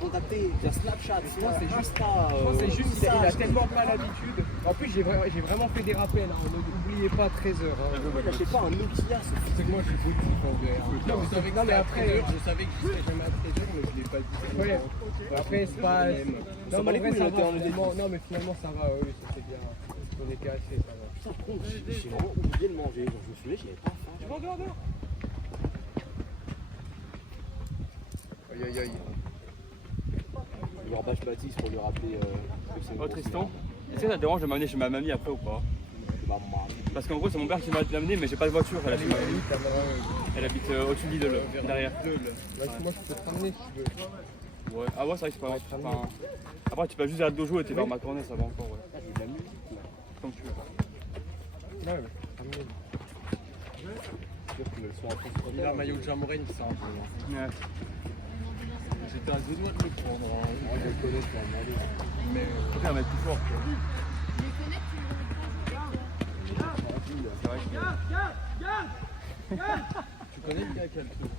Contacter via Snapchat, sinon c'est juste pas. C'est juste qu'il a tellement pas l'habitude. En plus, j'ai vraiment fait des rappels. Hein. N'oubliez pas 13h. Hein. Pourquoi il n'achète pas un Nokia? C'est que moi je suis foutu en vrai. Non, mais après, je savais que je serais jamais à 13h, mais je l'ai pas dit. ouais. Après, c'est pas. Non, mais en vrai, ça va. Finalement. Non, mais finalement, ça va. Oui, ça c'est bien. On était assez, ça va. Putain, con, j'ai vraiment oublié de manger. Genre, je me souviens, j'avais pas faim. Tu regardes. Aïe aïe aïe. Je leur bâche Baptiste pour lui rappeler que c'est. Oh Tristan, est-ce que ça te dérange de m'amener chez ma mamie après ou pas? Parce qu'en gros c'est mon père qui m'a amené mais j'ai pas de voiture, elle habite au-dessus de Lidl, derrière. Moi je peux te ramener si tu veux. Ouais. Ah ouais c'est vrai que c'est pas grave. Enfin, après tu peux juste aller à Dojo et t'es vers ma cornée, ça va encore ouais. J'ai de la musique là. Comme tu veux. Ouais, ramener. Il a un maillot de Jamoren qui sent un peu. Ouais. J'étais à 2 doigts de le prendre. Moi je le connais, tu vas demander. Mais Faut faire mettre plus fort. C'est vrai que... tu connais le gars qui a le truc?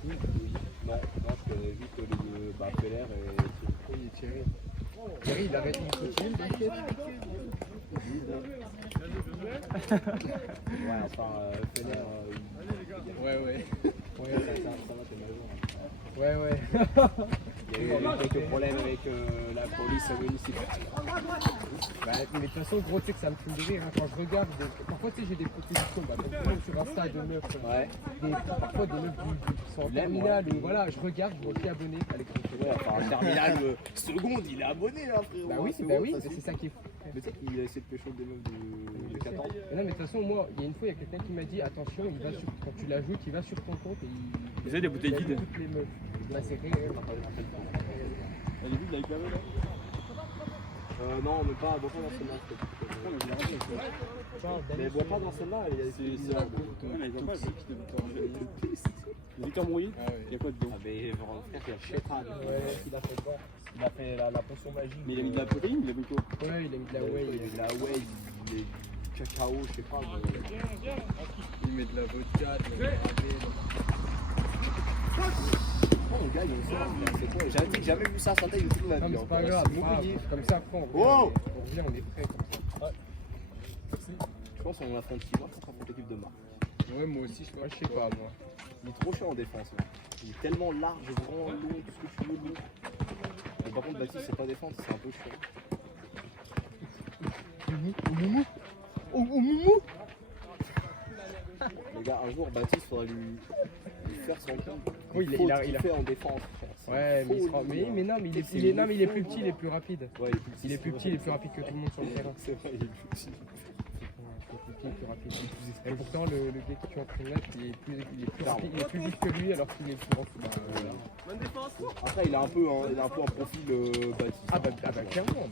Non, je connais juste les deux, Feller et Thierry. Thierry, il arrête une cotine, t'inquiète. Ouais, enfin, Feller. Ouais. Ouais, ça va, t'es majeur. Ouais. Il y a eu quelques problèmes avec la police municipale. Bah, mais de toute façon, gros, tu sais que ça me fume de rire. Hein. Quand je regarde, parfois tu sais, j'ai des propositions, comme tout le monde sur Insta de meufs. Ouais. Parfois des meufs qui sont en terminale, ou voilà, je regarde, je vois qui est abonné à l'écran. Ouais, enfin, un terminal seconde, il est abonné là, frérot. Bah oui, c'est ça qui est fou. Mais tu sais qu'il a essayé de pécho des meufs de 14 ans. Mais non, mais de toute façon, moi, il y a une fois, il y a quelqu'un qui m'a dit attention, quand tu l'ajoutes, il va sur ton compte et il. Vous avez des bouteilles vides? Toutes les meufs. Là, c'est réel. Elle est vide la caméra là? Non, mais pas, bois pas dans celle-là. Mais bois pas dans celle-là, il y a C'est la toxique de Victor Brouilly? Ah ouais. Il y a quoi dedans? Ah, mais vraiment, frère, il y a Chétan. Il a fait quoi? Il a fait la potion magique. Mais il a mis de la protéine, il a mis quoi? Ouais, il a mis de la Il whey. y a de la whey, du cacao, je sais pas. Il met de la vodka, de la Oh mon gars, il y a une séance, c'est quoi? J'ai jamais vu ça à sa taille de toute ma vie. Non, mais c'est pas grave, comme ça, après, on revient, on est prêt comme ça. Je pense qu'on a fait un petit match contre l'équipe de Marc. Ouais, moi aussi, je Moi, je sais pas, moi. Il est trop chiant en défense. Là. Il est tellement large, grand, long, tout ce que tu veux, long. Mais par contre, Baptiste, c'est pas défense, c'est un peu chiant. Au moumou. Les gars, un jour, Baptiste, faudrait lui faire son camp. Oui, il a fait en défense. Frère. Ouais, mais il sera. Mais non, mais il est plus petit, il est plus rapide. Ouais, Il est plus petit, il est plus rapide que tout le monde sur le terrain. C'est vrai, il est plus petit. Il est plus rapide. Et pourtant, le gars qui tu entraînes là, il est plus rapide, il est plus vite que lui alors qu'il est plus grand. Après, il a un peu un profil Baptiste. Ah bah clairement.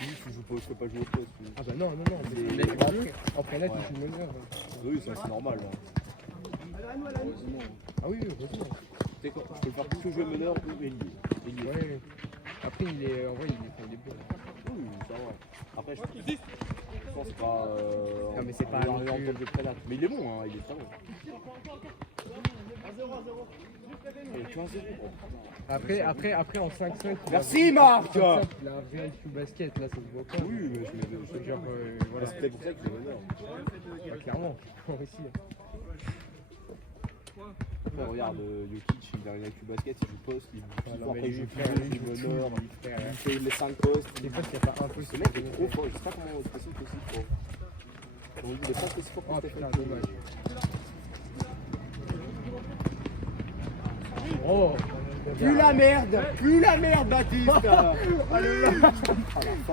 Lui, tu joues pas, je peux pas jouer au poste. Ah bah non. Après là, tu joues meneur. Oui, ça c'est normal. Là. Ah oui, heureusement. Tu sais quoi, je peux le faire plus que jouer meneur ou ailier. Ouais. Après, il est bon. Oui, ça va. Après, je pense que c'est pas. Non, mais c'est pas un non plus. de prédate. Mais il est bon, hein, il est très bon. Et 15-0. Après en 5-5. Merci Marc. Il a un vrai IQ basket, là, ça se voit pas. Oui, mais je C'est genre, voilà. C'est peut-être pour ça qu'il est meneur. Bah, clairement, moi aussi. Après, regarde, Jokic, il a un IQ basket, il joue poste, il joue Non, mais après, il lui, joue frère, pivot, il lui, joue meneur, frère. il fait les 5 postes. Des fois, il n'y a pas un peu. Ce mec est trop fort, je sais pas comment c'est possible aussi fort. Donc, il est pas aussi fort que Oh Stephen putain, Curry. dommage. Oh. Plus la merde, Baptiste. Allez,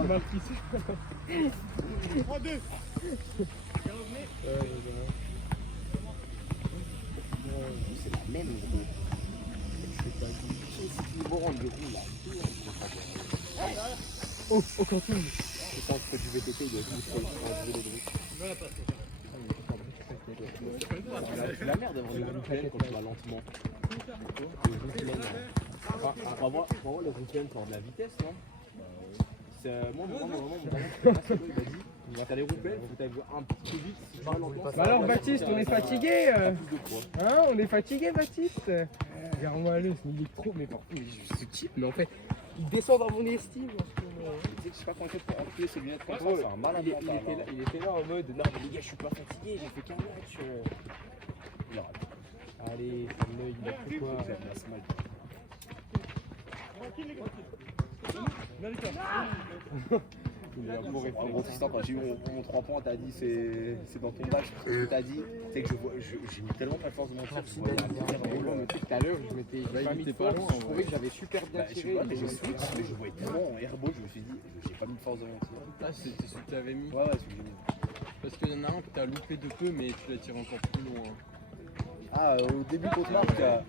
Marquis. 3-2. c'est la même gros. Je sais pas qui vont rendre le roux là. Oh, Quentin. Je pense que du VTT, il doit être plus vélo de route. C'est la merde d'avoir une routine quand tu vas lentement. On va voir le routine pour de la vitesse, non? Moi, vraiment, il m'a dit, t'as les roupelles, faut t'aller un petit peu vite, si tu vas lentement. Bah alors Baptiste, on est fatigué. Plus de poids. Hein, on est fatigué Baptiste. Regarde-moi le, il est trop, mais par contre, ce type, mais en fait, il descend dans mon estime. En ce moment. Tu sais que je sais pas comment il fait pour enfiler ses lunettes comme ça, Ouais, c'est un malade mental. il était là en mode non mais les gars je suis pas fatigué, j'ai fait qu'un match. Il rate. Allez, Samuel, il a fait quoi? Il a un beau En réflexe. gros, Tristan, quand j'ai eu mon 3 points, t'as dit c'est dans ton bac. Ce que t'as dit, c'est que j'ai mis tellement pas de force de mon tir. Je voyais un tir Mais roulant, bon, mais tu sais, tout à l'heure, je m'étais pas mis de pas force, loin, je trouvais que j'avais super bien je sais tiré. pas, mais j'ai switch, mais je voyais tellement en airball, je me suis dit, j'ai pas mis de force de mon tir. Ah, c'était celui que t'avais mis. Ouais, celui que j'ai mis. Parce qu'il y en a un que t'as loupé de peu, mais tu l'as tiré encore plus loin. Ah, au début contre Marc, ah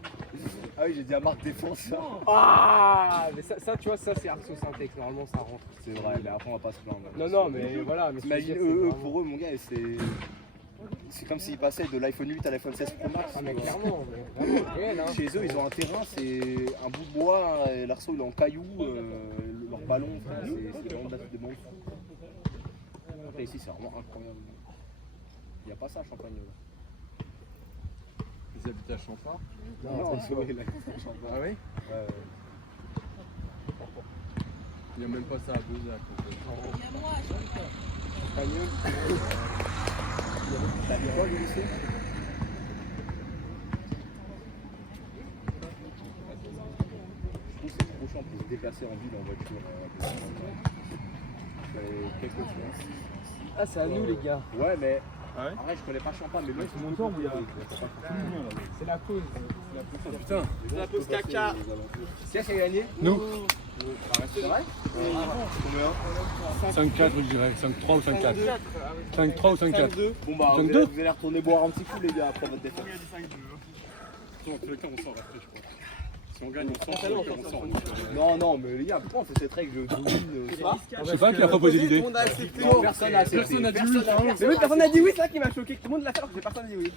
oui, j'ai dit à Marc défonce. Ah, mais ça tu vois, ça c'est Arceau Syntex, normalement ça rentre. C'est vrai, mais après on va pas se plaindre. Non, non, mais voilà. Mais T'imagines, ce que je veux dire, eux, c'est vraiment- pour eux, mon gars, c'est comme s'ils passaient de l'iPhone 8 à l'iPhone 16 Pro Max. Ah, mais clairement, mais vraiment, réel, hein. Chez eux, ils ont un terrain, c'est un bout de bois, et l'arceau il est en cailloux, leur ballon, enfin, c'est vraiment des monstres. Après ici, c'est vraiment incroyable. Il n'y a pas ça à Champagne. Là. Ils habitent à Champard. Non, c'est vrai, là. Ah oui? Ouais. Il n'y a même pas ça à Bezac. En fait. Espagnol. T'as mis quoi, le lycée? Je trouve que c'est trop chiant pour se déplacer en ville en voiture. Quelques fois. Ah, c'est à nous, les gars. Ouais, mais. Ah ouais En vrai, je connais pas Champagne, mais moi, C'est mon temps où il y a. C'est la cause. Putain, la pause caca. Qui a gagné? Nous, C'est vrai? Combien? 5-4 je dirais, 5-3 ou 5-4. 5-3 ou 5-4. Bon bah, vous 5-2. allez retourner boire un petit coup, les gars, après votre défaite. dans tous les cas, on sort après, je crois. Si on gagne, on sort. On sort. Non, mais les gars, pourquoi on fait cette règle de win ça? Je sais pas qui a proposé l'idée. Non, personne n'a accepté. Personne n'a dit oui. Mais oui, personne n'a dit oui, c'est ça qui m'a choqué. Tout le monde l'a fait alors que personne n'a dit oui.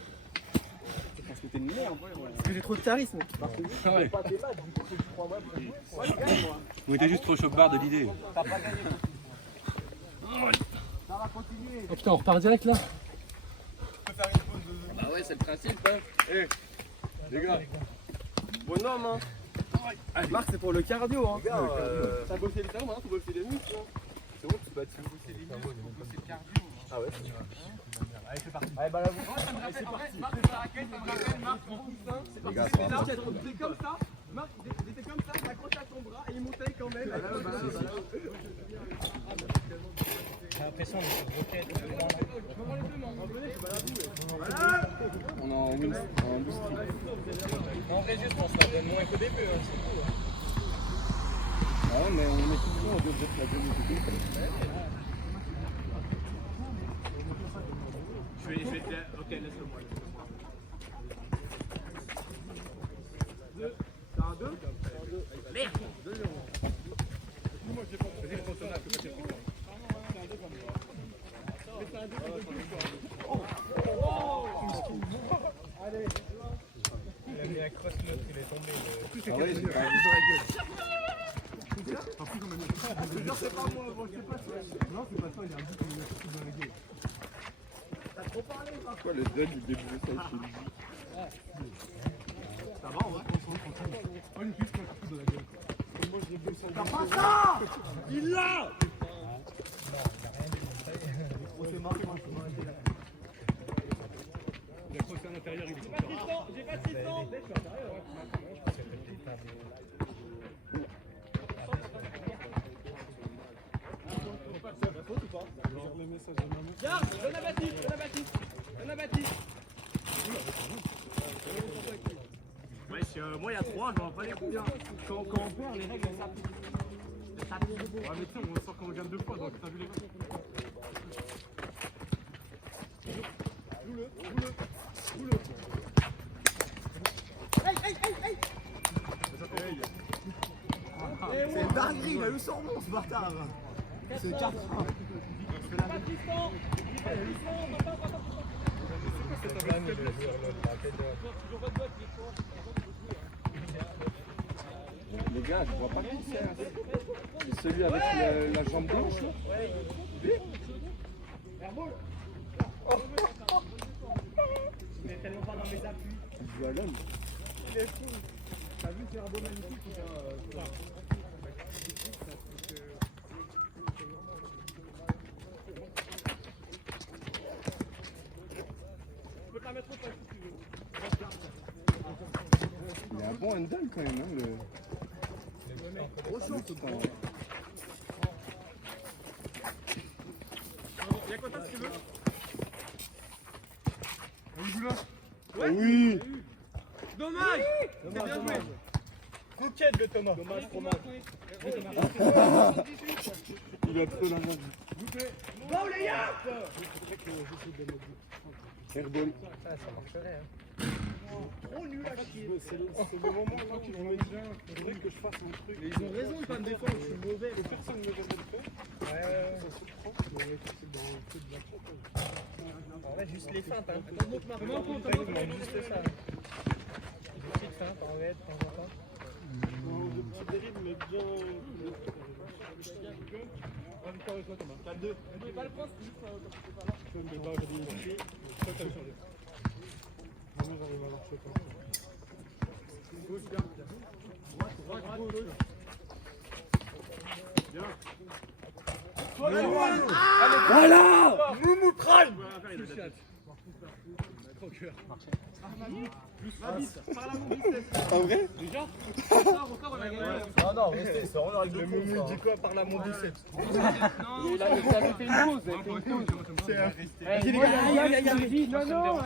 Parce que t'es une merde. Parce que j'ai trop de charisme. Ah ouais. Pas tes matchs, du coup, faut que tu crois moi. Moi, je gagne, moi. On était juste trop choc-barre de l'idée. T'as pas gagné. Ça va continuer. Oh putain, on repart direct là. Bah ouais, c'est le principe. Hein. Les gars, Bonhomme, hein. Marc, c'est pour le cardio, hein. T'as bossé les talons, maintenant faut bosser les muscles, hein. C'est bon, tu vas te bosser les muscles, faut bosser le cardio. Ah ouais, allez, c'est parti. Allez, bah là, allez, c'est parti. Marc, ça me rappelle, Marc, mon coussin. C'est parti. C'est comme ça. Marc, il était comme ça, il accroché à ton bras et il montait quand même. J'ai l'impression de se roquette. On est en boost. En vrai, juste, on se la donne moins qu'au début. Hein, c'est tout. Ah ouais, mais on met tout le temps, on devrait se la donner tout de suite. Je vais te dire, ok, laisse-le moi. Il a mis un cross-note, il est tombé. ah ouais, j'ai pas Pourquoi le dead il déboule ça chez lui? Moi, il y a 3, je m'en pas les combien. Quand on perd, les règles, elles s'appliquent. Ouais, mais tiens, on sort quand on gagne 2 fois, donc t'as vu les C'est une dinguerie, il a eu son nom, ce bâtard. C'est 4. Les gars, je vois pas qui c'est. C'est celui avec la jambe blanche là. Mais tellement pas dans mes appuis. Il joue à l'homme. T'as vu, c'est un beau magnifique ou bien Il a un bon handle quand même, hein, le... Y'a quoi si tu veux? Oui. Dommage! C'est bien joué! Conquête de Thomas! Dommage, Thomas! Il a trop la main. Bon les gars! Airball. Trop nul à chier! C'est le moment là que je me dis, il faudrait que je fasse un truc. Ils ont raison de pas me défendre, je suis mauvais. Personne ne me verrait le faire. Ouais. Ça se prend. Mais c'est dans le truc de la chatte. En vrai, juste les feintes, hein. Juste ça. Des petites feintes en V de temps en temps. Le petit dérive, mais bien. Calme-deux. Je vais pas le prendre, c'est juste pas là. Je me bats, j'ai écrit. Toi, t'as changé. Maintenant, j'arrive à marcher pas. Gauche, bien. Droite, gauche. Bien. Voilà. Moumou crâne. En vrai? Non, restez, c'est vraiment avec Le Moumou dit quoi par la mon biceps? Il avait fait une pause.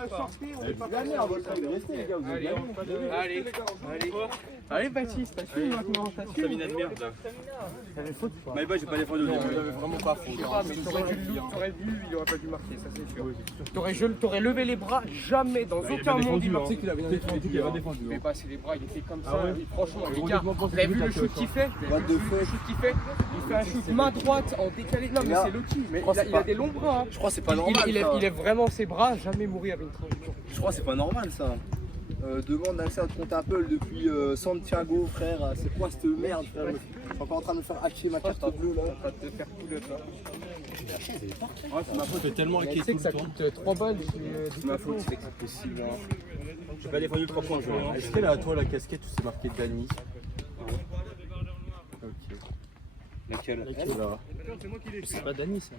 Sortez, on est pas gagné. Restez, les gars, vous avez gagné. Allez Baptiste, t'assumes maintenant, t'assumes. Mina de merde là. T'avais faute quoi. Mais bah j'ai pas défendu au début. J'avais vraiment pas faute. Mais t'aurais vu, il aurait pas dû marquer, ça c'est sûr. T'aurais levé les bras, jamais, dans aucun monde il marquait. qu'il avait bien défendu. Il avait défendu. Mais pas c'est les bras, il était comme ça. Franchement, les gars, vous avez vu le shoot qu'il fait? Le shoot qu'il fait? Il fait un shoot main droite en décalé. Non mais c'est Loki, mais il a des longs bras. Je crois que c'est pas normal. Il lève vraiment ses bras, jamais mourir avec une transition. Je crois que c'est pas normal ça. Demande d'accès à compte Apple depuis Santiago, frère. C'est quoi cette merde, frère? Je suis encore en train de me faire hacker ma carte bleue là. En train de te faire couler ça. Ouais, c'est ma faute. fait tellement Tu sais que ça coûte 3 balles. C'est ma faute, c'est possible. J'ai pas défendu 3 points. Est-ce qu'elle a à toi la casquette où c'est marqué Dany? Ok. Laquelle? C'est pas Dany ça.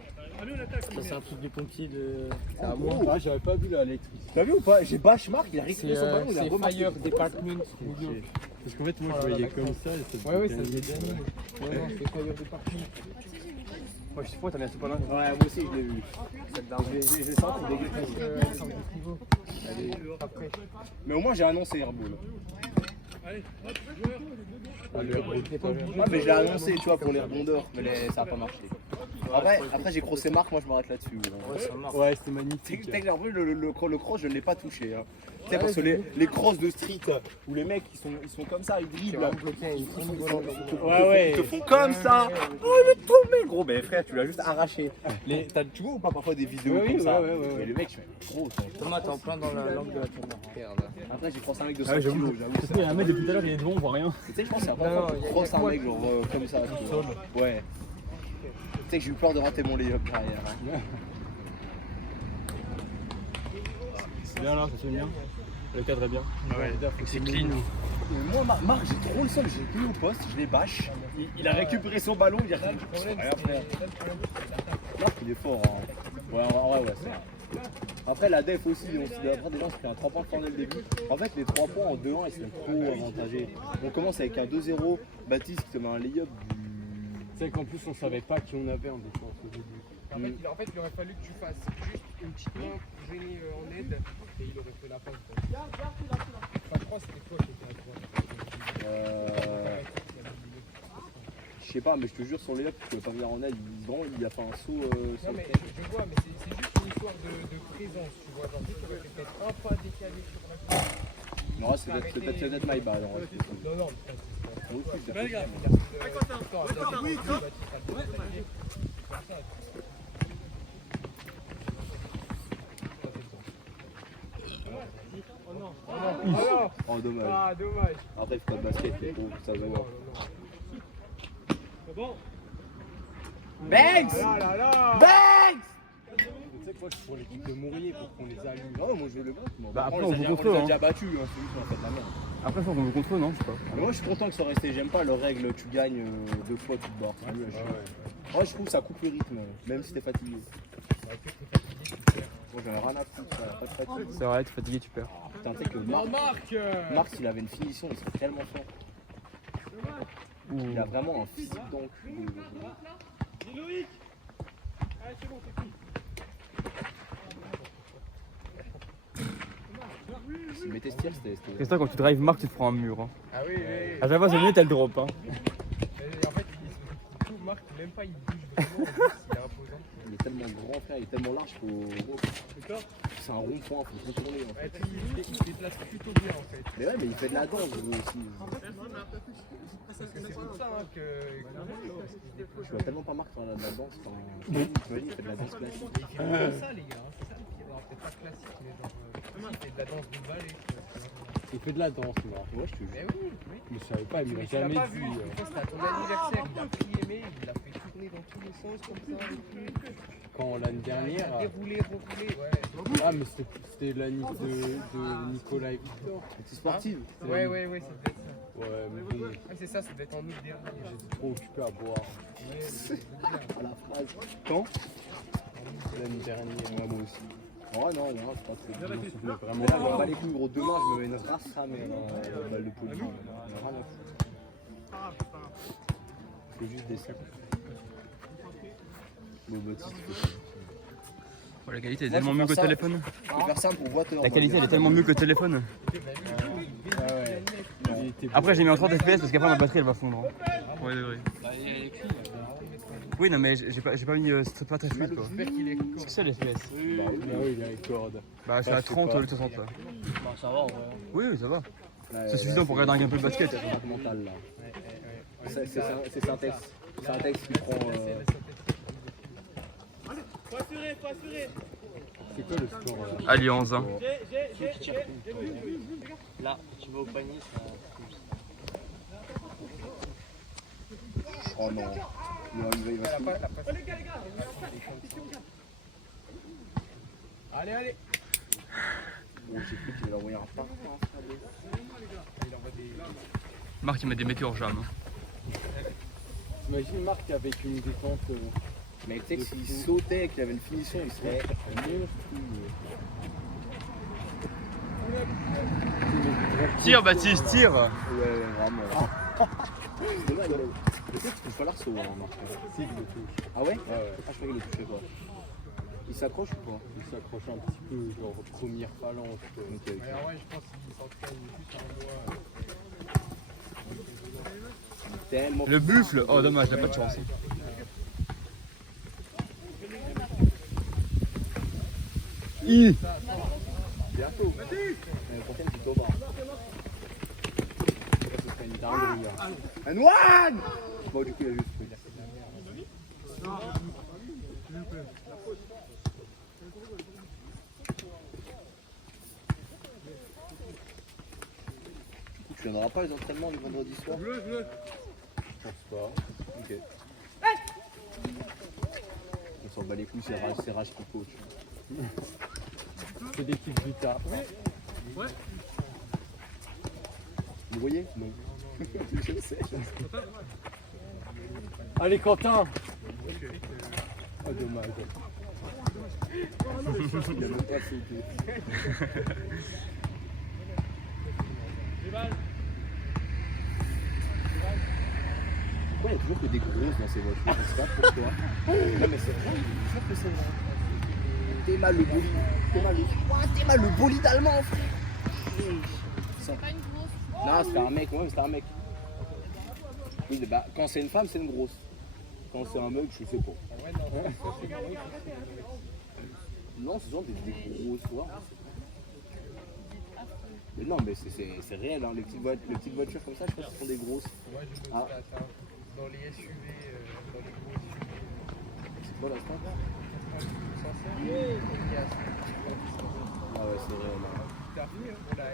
Ça c'est un truc du pompier de. C'est à moi. Ah, j'avais pas vu la lettre. T'as vu ou pas? J'ai bâche Marc, il a récupéré C'est son ballon, il a remarqué. Fire Department. Parce qu'en fait, moi je voyais comme ça. Et ça Ouais, ça faisait Dany. Non, c'est Fire Department. Moi je sais pas, t'as mis un super là. Ouais, moi aussi je l'ai vu. J'ai senti dégueu. Mais au moins j'ai annoncé Airball. Ouais, mais je l'ai annoncé, tu vois, pour les rebondeurs, mais ça a pas marché. Après j'ai crossé Marc, moi je m'arrête là-dessus. Ouais, c'était magnifique. Tu sais que Airball, le cross, je ne l'ai pas touché. Hein. Tu sais, parce que les crosses de street, où les mecs ils sont comme ça, ils dribblent. Ils te font comme ça. Oh, il est tombé, gros. Ben frère, tu l'as juste arraché. Tu vois ou pas parfois des vidéos comme ça? Mais le mec, je fais gros. Thomas, t'es en plein dans la langue de la caméra. Après, j'ai crossé un mec de 100 Ah, kilos, j'avoue. j'avoue. Il y a un mec depuis tout à l'heure, il est devant, on voit rien. Tu sais, je pense que c'est la première fois que je crosse un mec genre comme ça. Ouais. Tu sais que j'ai eu peur de rater mon lay-up derrière. Hein. C'est bien là, ça se bien. Le cadre est bien. C'est clean. Moi, Marc, j'ai trop le seul, j'ai tenu au poste, je l'ai bâche. Il a récupéré son ballon, il a rien frère. Marc, il est fort. Hein. Ouais, en vrai, ouais. Après, la def aussi, après, des gens se pris un 3 points de dès le début. En fait, les 3 points en 2-1, ils sont trop avantagés. On commence avec un 2-0, Baptiste qui te met un lay-up du. Tu sais qu'en plus, on savait pas qui on avait en défense au début. En fait, il aurait fallu que tu fasses juste une petite main pour gêner en aide et il aurait fait la passe. Enfin, je crois que c'était toi qui étais à toi. Je sais pas, mais je te jure, sur les up, tu pouvais pas venir en aide. Il a fait un saut. Non, mais je vois, mais c'est juste une histoire de présence, tu vois. Genre, tu aurais fait peut-être un pas décalé sur la place. Non, c'est peut-être my bad. Non, C'est pas grave. Oh, dommage. Ah, dommage. Après, il faut pas de basket, mais bon, ça se voit. C'est bon? Banks! Ah là là. Banks! Tu sais fois, je suis pour l'équipe de Mourier pour qu'on les allume. Non, moi je veux le battre. Bah, après, on on les joue a contre eux, déjà battus, hein, celui qui a fait de la merde. Après, je pense qu'on joue contre eux, non? Je sais pas. Mais moi je suis content que ça soit resté, j'aime pas leur règle, tu gagnes 2 fois, tu te barres. Moi je trouve que ça coupe le rythme, même si t'es fatigué. Moi j'en ai rien à foutre, ça, pas de fatigue. C'est vrai, t'es fatigué, tu perds. Putain, tu sais que Non, Marc Marc, s'il avait une finition, il serait tellement fort. Il a vraiment un physique dans le cul. S'il mettait ce tir, c'était. Christophe, quand tu drives Marc, tu te prends un mur. Hein. Ah oui, oui. À chaque fois, c'est mieux, t'as le drop. Hein. Et en fait, du coup, Marc, même pas, il bouge vraiment. En plus, il est imposant. Il est tellement grand, frère, il est tellement large c'est un rond-point, faut contourner en fait. Ouais, il se déplace plutôt bien en fait. Mais ouais, mais il fait de la danse aussi. Parce que c'est pour ça hein, que. Parce qu'il se déplace. Je vois tellement pas Marc faire de la danse. Il fait de la danse classique. Il fait vraiment ça, les gars. hein. C'est ça le pire. Alors, peut-être pas classique, mais genre. Il fait de la danse du ballet. Il fait de la danse, moi. Ouais, je te jure. Mais oui, oui. Mais je savais pas, il Mais m'a tu l'as jamais pas dit. vu. Une fois, c'était à ton anniversaire. Il a pris Aimé, il l'a fait tourner dans tous les sens comme ça. Quand l'année dernière. Dérouler, rerouler. Ouais. Ah, mais c'était l'année de Nicolas et Victor. C'est sportive. Ouais, ça devait être ça. Ouais, mais bon, Ah, c'est ça devait être en août dernier. j'étais trop occupé à boire. À la phrase. Quand L'année dernière. Ouais, moi aussi. Ouais, non, c'est pas trop. Je me souvenais vraiment Mais là, je pas. vois pas les couilles, gros. Demain, je me mets une race ramée dans la balle de police. Rien à foutre. Je fais juste des sacs. Bon, Baptiste, Oh, la qualité elle est Moi, tellement je mieux peux que le faire téléphone. je peux faire ça pour voiture. La qualité elle est tellement mieux que le téléphone. Il était Après, j'ai mis en 30 FPS parce qu'après ma batterie elle va fondre. Hein. Ouais, ouais. Oui, non, mais j'ai pas mis Street Fighter 8 quoi. J'espère qu'il est Qu'est-ce que c'est les FPS? Ah oui, il a les cordes. Bah, c'est à 30 au lieu de 60 là. Ça va, ouais. Oui, ça va. C'est suffisant pour regarder un gameplay de basket. C'est mental là. C'est Syntex. Syntex qui prend. C'est quoi le score là? Alliance. Hein. Là, tu vas au panier, ça. Oh non. Il va se finir. Allez. Bon, j'ai cru qu'il va envoyer un parfum. Marc il met des meilleurs jams. Imagine Marc avec une détente. Mais tu sais que s'il sautait, qu'il avait une finition, il serait monstrueux. Tire Baptiste, tire. Ouais, vraiment. C'est dommage, peut-être qu'il faut l'arceau, hein, Marc. Si, il le touche. Ah ouais? Ouais. Ah, je croyais qu'il le touchait pas. Il s'accroche ou pas? Il s'accroche un petit peu, genre première phalange. Quoi. Ok. Ouais, je pense qu'il s'entraîne juste un mois. Tellement. Le buffle. Oh dommage, il a pas de chance. Bientôt. La prochaine, c'est Thomas. Ça, ce serait une dinguerie. Un one! Bon, du coup, il a juste pris. Tu viendras pas les entraînements le vendredi soir? Je pense pas. Ok. On s'en bat les couilles, c'est Rage qui coach. C'est l'équipe du tard. Vous voyez? Non. Je le sais. Allez Quentin. Oh dommage. Il a même pas sauté. Pourquoi il y a toujours que des grosses dans ces voitures? Je sais pas pourquoi. Non mais c'est vrai, je sais que c'est vrai. T'es mal le bolide. T'es mal le bolide allemand, frère. C'est pas une grosse. Non, c'était un mec, ouais, c'était un mec. Oui, bah, quand c'est une femme, c'est une grosse. Quand c'est un mec, je sais pas. Non, c'est genre des grosses fois. Mais non, mais c'est réel, hein. Les petites voitures comme ça, je pense que ce sont des grosses. Moi, je me Ah. dans les SUV, dans les gros SUV. C'est quoi la stat? Il y a Ah ouais, c'est réel. Hein. tout à fait, pour la R.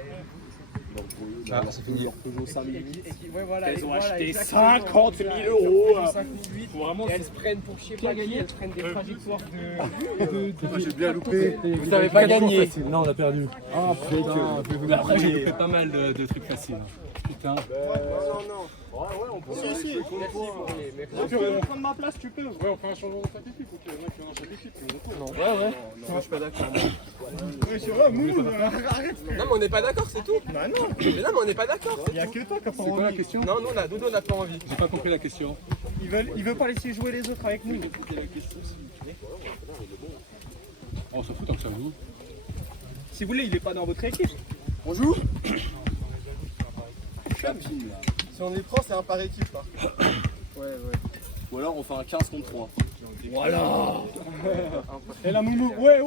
C'est fini. Leur Peugeot 5008. Ouais, voilà. Elles ont voilà, acheté exactement. 50 000 Voilà, euros. Peugeot 5008. Faut vraiment Et elles se prennent pour je sais pas qui, elles prennent des trajectoires de J'ai bien loupé. Vous n'avez pas gagné. Non, on a perdu. Ah, Putain. Mais après, j'ai fait pas mal de trucs faciles. Putain. On peut Merci pour les merci. Tu veux prendre ma place, tu peux. Ouais, on fait un changement de chaque équipe. Ok, il y en a qui ont dans chaque équipe. Non, je suis pas d'accord. Ouais, c'est vrai, move. Arrête. Non, mais on n'est pas d'accord, c'est tout. Bah non. Mais non, mais on n'est pas d'accord. Il y a que toi qui a pas C'est quoi la envie. question? Non, nous, Dodo, on n'a pas envie. J'ai pas compris la question. Il veut pas laisser jouer les autres avec nous. Oh, on s'en fout tant que ça joue. Si vous voulez, il est pas dans votre équipe. On joue Chapine, là. Si on est pro, c'est un par équipe. Par contre. Ou alors on fait un 15 contre 3. Et la moumou, ouais.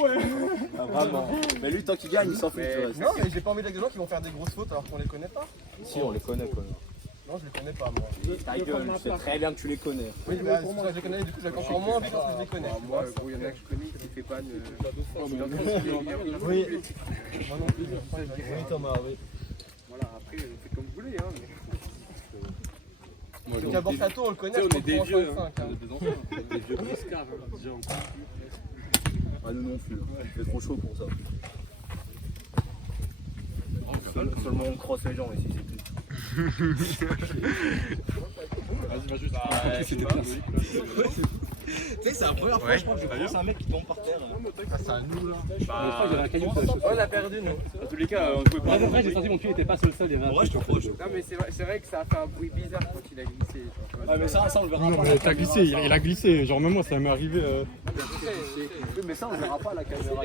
Ah, vraiment. Mais lui, tant qu'il gagne, il s'en fout. tu vois. Non, mais j'ai pas envie d'être des gens qui vont faire des grosses fautes alors qu'on les connaît pas. Si, on les connaît, quoi. Non, je les connais pas, moi. Ta gueule, je sais très bien que tu les connais. Oui, bah, c'est pour ça que je les connais, du coup, j'ai encore moins envie parce que je les connais. Moi, il y en a que je connais qui fait pas de. Oui. Moi non plus. Oui, Thomas, oui. Voilà, après, faites comme vous voulez, hein. Moi, Donc à Borsato, on le connaît, On est des vieux, hein. des enfants. Des vieux briscards, déjà. Ah, nous non plus. Il fait trop chaud pour ça. Seulement on crosse les gens ici, c'est tout. Vas-y, va juste. c'était classe. Tu sais, c'est la première fois, je crois, que je croise un mec qui tombe par terre. C'est à nous là. Je crois que j'avais un caillou sur la chaussure. On a perdu, nous. Dans tous les cas, on pouvait pas. Après, j'ai senti mon pied était pas sur le sol. Il y avait un Ouais, je te crois. Non, mais c'est vrai que ça a fait un bruit bizarre quand il a glissé. Ouais, mais ça, on le verra Non, pas. mais t'as glissé, il a glissé. Genre, même moi, ça m'est arrivé. Oui, mais ça, on le verra pas à la caméra.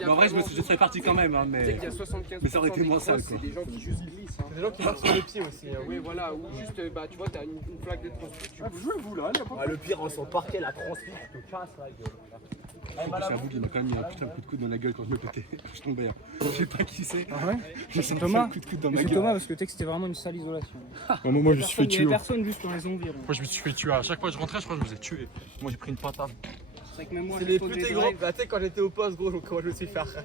Mais en vrai, je serais parti quand même. Hein, Tu sais mais qu'il y a 75% Mais ça aurait été moins des sale, crosses, quoi. c'est des gens qui juste glissent. Hein. C'est des gens qui marchent sur le pied aussi. Hein. Oui, voilà, ou juste, bah, tu vois, t'as une flaque de transfert. Tu Jouez vous là, allez, hop. Ah, le pire, en son parquet, la transmise, tu te casses la gueule. c'est un bout qui m'a quand même mis un putain de coup de coude dans la gueule quand je me pétais. Je tombais. Je sais pas qui c'est. Ah ouais. J'ai senti Thomas un coup de coude dans ma C'est gueule. Thomas parce que tu sais que c'était vraiment une sale isolation. Moi je me suis fait Il y avait tuer. personne juste dans les environs. Moi je me suis fait tuer. À chaque fois que je rentrais, je crois que je me faisais tuer. Moi j'ai pris une patate. C'est vrai que même moi, C'est j'ai les posé plus des gros. drives. Bah, tu sais, quand j'étais au poste, gros, comment je me suis fait arracher.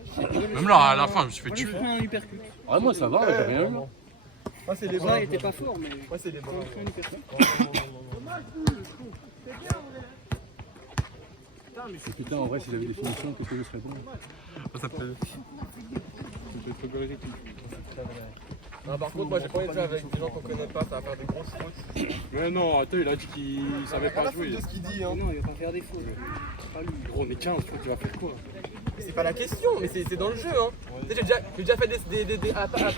Même là, à la fin, je me suis fait Moi, j'ai tuer. pris un uppercut. Ah, moi ça va, j'ai rien eu. Moi, c'est les Ça, bras. il était pas fort, mais. Moi, c'est les bras. J'ai pris un uppercut. Putain, en vrai, si j'avais des finitions, qu'est-ce que je serais bon. Ça fait. Non, par contre, moi, j'ai pas envie de jouer avec des gens qu'on connaît pas, ça va faire des grosses fautes. Mais non, attends, il a dit qu'il savait Rien à pas foutre jouer. de ce qu'il dit, hein. Non, il va pas faire des fautes. Gros, on est 15, tu crois qu'il va faire quoi? C'est pas la question, mais c'est dans le jeu, hein. Tu sais, j'ai déjà fait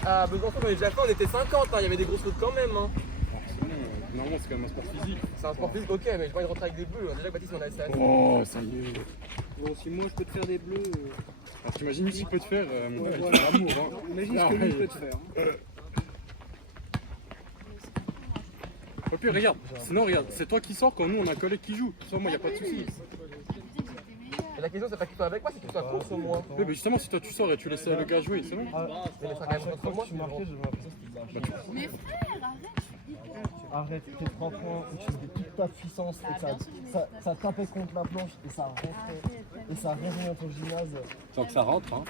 à Besançon, j'en ai déjà fait, on était 50, hein. Il y avait des grosses fautes quand même, hein. Normalement, c'est quand même un sport physique. C'est un sport physique, ok, mais j'ai pas envie de rentrer avec des bleus. Déjà, Baptiste, on a essayé. Oh, ça y est. Bon, si moi je peux te faire des bleus, Alors, t'imagines ce qu'il peut te faire, mon ouais, avis, voilà. c'est l'amour. Hein. imagine ce que lui il peut te faire. Hein. Au pire, regarde, sinon, regarde, c'est toi qui sors quand nous on a un collègue qui joue. Sur moi, y a pas de soucis. Et la question, c'est pas qu'il soit avec moi, c'est qu'il soit contre moi. Oui, mais justement, si toi tu sors et tu laisses le gars jouer, c'est bon. Mais il sera quand même contre moi. Mais frère, Arrête, t'es 3 points, utiliser toute ta puissance et ça tapait contre la planche et ça rentrait et ça revient ton gymnase. Tant que ça rentre, hein.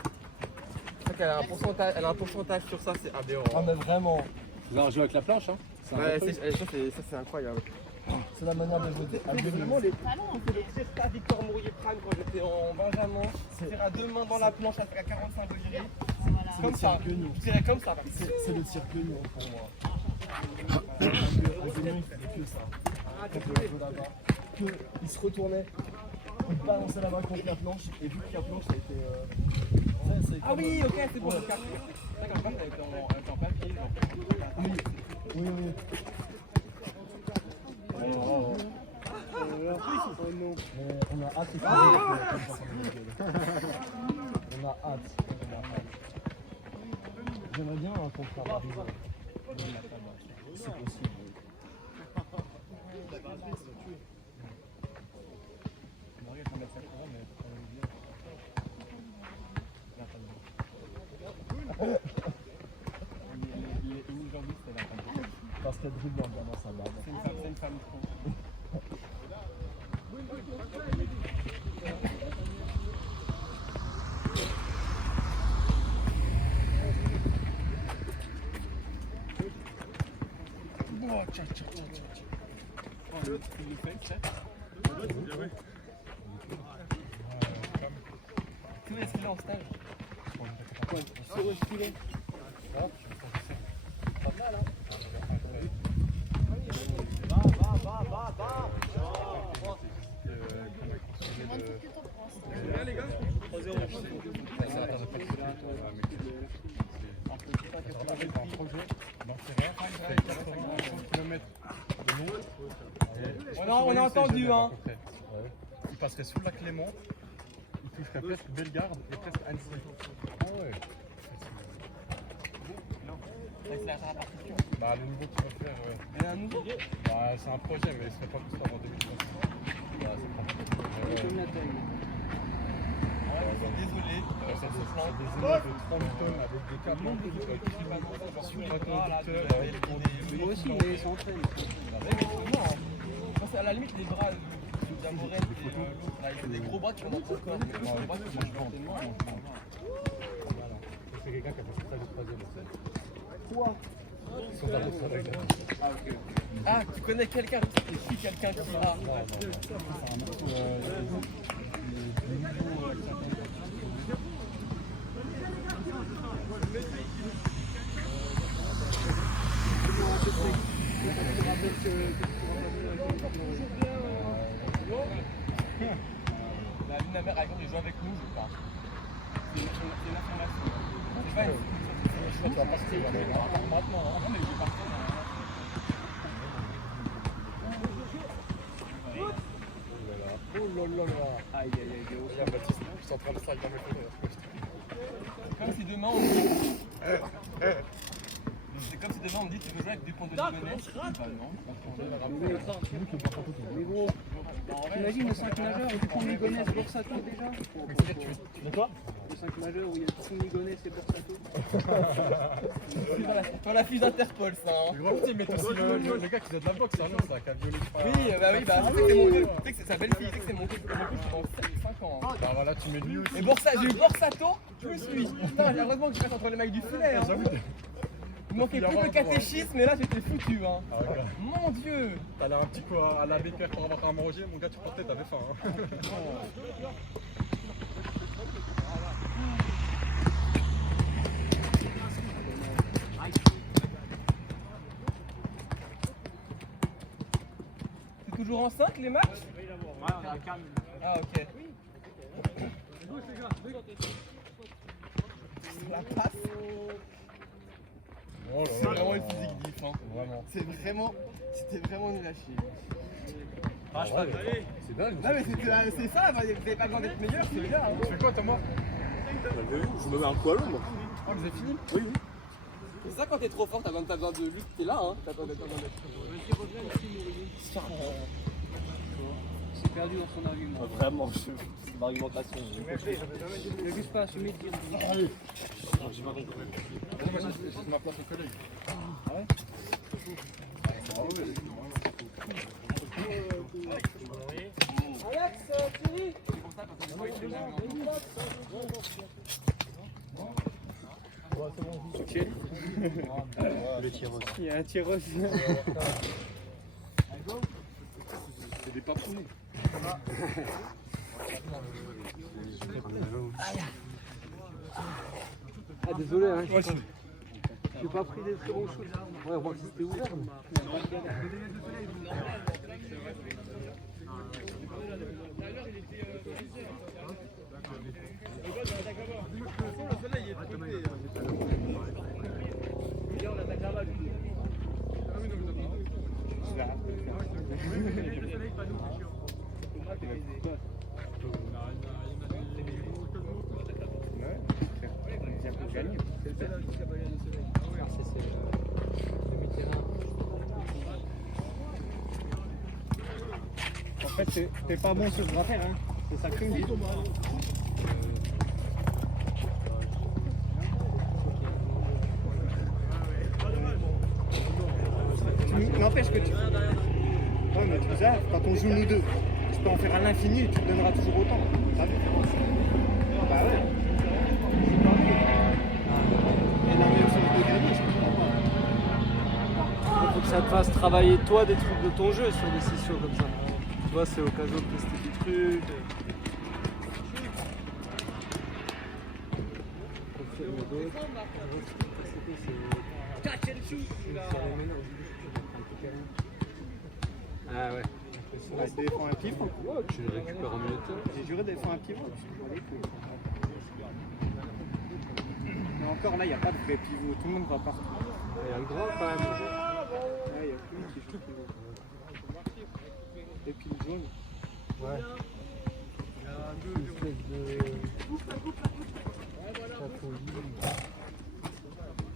C'est vrai qu'elle a un pourcentage sur ça, c'est aberrant. Ah mais vraiment, Vous allez jouer avec la planche, hein. C'est un Ouais, bon truc. ça c'est incroyable. c'est la manière de jouer à deux Vraiment, minutes. le tir Victor Mourier-Prime quand j'étais en Benjamin, tir à deux mains dans la planche à 45 degrés. C'est Comme le ça, tir guignon. je tirais comme ça. C'est le tir guignon pour moi. À guignon, il faisait que ça. Quand il jouait là-bas, il se retournait, il balançait la balle contre la planche et vu que la planche a été... Ah oui, ok, c'est bon. Ouais. C'est vrai qu'en fait, elle était en papier. Oui, oui, oui. Mais on a hâte de On a hâte. J'aimerais bien un contrat Paris. C'est possible. Parce qu'elle dribble en gamin sa barbe. C'est une femme trop. Où est-ce qu'il est en stage? Où est-ce qu'il est? On a entendu, hein. Il passerait sous la Clément, il toucherait presque Bellegarde et presque Annecy. Ah ouais. Bah le nouveau qu'il va faire, ouais. Il y a un nouveau? Bah c'est un projet mais il serait pas plus tard en 2030. Bah c'est pas Désolé. c'est des énormes de 30 tonnes avec des câbles en plus sur un conducteur avec Moi aussi, mais ils s'entraînent. À la limite, les bras d'Amorette et l'autre, là, il fait des gros bras, tu vois, dans ton corps. Mais les gros bras, tu vois, c'est quelqu'un qui a fait ça de troisième aussi. Quoi? Ils sont pas tous avec là. Ah, tu connais quelqu'un? C'est qui quelqu'un qui a... C'est un morceau La Luna Mère, par exemple, il joue avec nous, je crois. C'est une information. C'est pas une... tu vas partir maintenant. Non, mais je vais partir. Oh là là là. Aïe, aïe, aïe, Il y a Baptiste, je suis en train de faire dans mes photos. C'est comme si demain on me dit... C'est comme si demain on me dit tu veux jouer avec Dupont de Ligonnès. Bah non. Mais gros, t'imagines le 5 majeur où Dupont de Ligonnès, Borsato déjà? Tu veux quoi? Le 5 majeur où il y a Dupont de Ligonnès et Borsato. Sur la fiche d'Interpol, ça. Hein. Le grand petit, mais aussi le gars qui faisait de la boxe, hein, là, qui a violé. Oui, bah tu sais que c'est mon coach, tu sais que c'est sa belle-fille, tu sais que c'est mon coach pendant 5 ans. Hein. Bah voilà, tu mets lui aussi. Et j'ai eu Borsato plus lui. Putain, heureusement que je reste entre les mailles du filet. Hein. Il manquait plus de catéchisme, mais là j'étais foutu. Hein. Ah, ouais. Mon Dieu. T'allais un petit coup à la BPR pour avoir à manger, mon gars, tu partais, t'avais faim. Hein. C'est toujours en 5 les matchs? Ah ok. La passe. Oh là C'est là vraiment là une là. physique diff. Hein. Vraiment. C'était vraiment nul à chier. Ah, c'est dingue. Non mais c'est ça, vous avez pas besoin d'être meilleur, c'est bien. Hein. Tu fais quoi, Thomas? Je me mets un coup à l'ombre. Ah, vous avez fini? Oui, oui. C'est ça quand t'es trop fort, t'as besoin de lui, t'es là, hein. T'as besoin d'être. C'est perdu dans son argument. Vraiment, c'est l'argumentation. Il n'a juste pas assumé de dire. C'est ma place au collègue. Il y a un tir aussi. C'est des papounets. Ah désolé, hein, j'ai pas pris des très bons shoots. Ouais, on voit que c'était ouvert. En fait, t'es pas bon sur ce gratteur, hein. C'est ça que tu me dis. N'empêche que tu... Ouais, mais tout ça, quand on joue nous deux, tu peux en faire à l'infini et tu te donneras toujours autant. Ah, bah ouais. Et la même chose de gagner, je comprends pas. que ça te fasse travailler toi des trucs de ton jeu sur des sessions comme ça. Tu vois, c'est l'occasion de tester des trucs. Ah ouais. Ouais, je défends un pivot. Ouais, tu le récupères en milieu de terrain. J'ai juré de défendre un pivot. Mais encore là, il n'y a pas de vrai pivot. Tout le monde va partout. Il y a le grand quand même. Ouais, il y a tout le monde qui joue pivot. Et puis le jaune. Ouais. Une espèce de...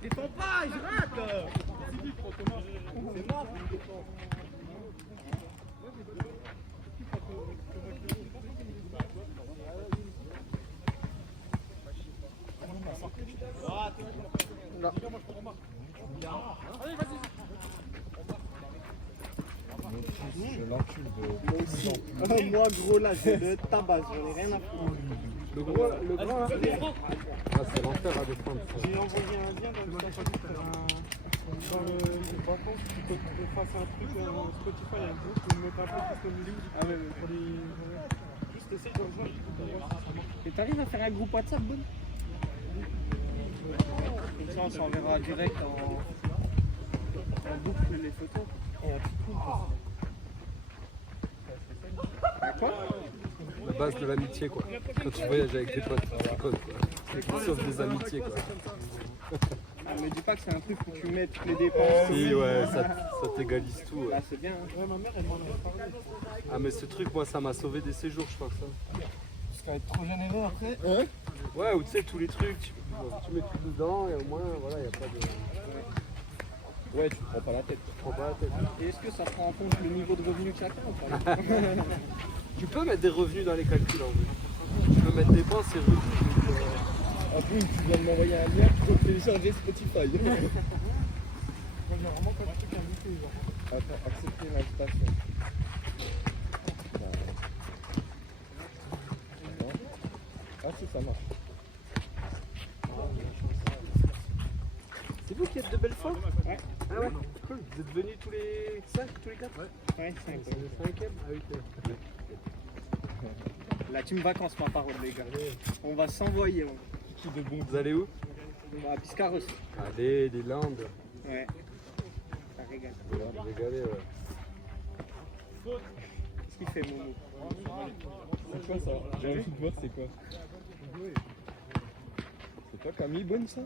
Défends pas, je rate. C'est mort. Je l'encule de Moi aussi. Moi gros là, je le tabasse, j'en ai rien à foutre. Le grand là. Ah, c'est l'enfer à défendre. Ça. J'ai envoyé un lien dans le statut pour dans les vacances, tu peux faire un truc Spotify, un groupe, tu me mets un peu custom music. Ah ouais, pour les... Juste essaye de rejoindre. Et t'arrives à faire un groupe WhatsApp, bon? Comme ça, on s'enverra direct en boucle les photos. Et un petit coup, quoi? La base de l'amitié quoi. Quand tu voyages avec tes potes, tu déconnes quoi. Tu sauves des amitiés quoi. Ah, mais dis pas que c'est un truc où tu mets toutes les dépenses. Si ouais, ça t'égalise tout. Ouais. Là, c'est bien. Hein. Ouais, ma mère, elle m'en a parlé. Ah mais ce truc, moi ça m'a sauvé des séjours je pense. Hein. Parce qu'elle va être trop généreux après. Ouais, ou tu sais tous les trucs, tu mets tout dedans et au moins voilà, il n'y a pas de... Ouais, tu te prends pas la tête. Tu prends pas la tête. Et est-ce que ça prend en compte le niveau de revenu de chacun ou pas? Tu peux mettre des revenus dans les calculs en vrai. Tu peux mettre dépenses et revenus. En plus, tu viens de m'envoyer un lien pour télécharger Spotify. Moi, j'ai vraiment pas de truc invité, genre. Attends, accepter l'invitation. Ah si, ça marche. C'est vous qui êtes de Belfort? Ouais. Ah ouais, cool. Vous êtes venus tous les 5, tous les 4? Ouais, 5. C'est le 5e? Ah oui, La team vacances, ma parole, les gars. On va s'envoyer. Vous allez où? On va à Biscarrosse. Allez, les Landes. Ouais. Ça régale. Vous allez régaler, ouais. Qu'est-ce qu'il fait, Momo? C'est quoi ça? J'ai envie de voir c'est quoi. C'est pas Camille Bonne ça?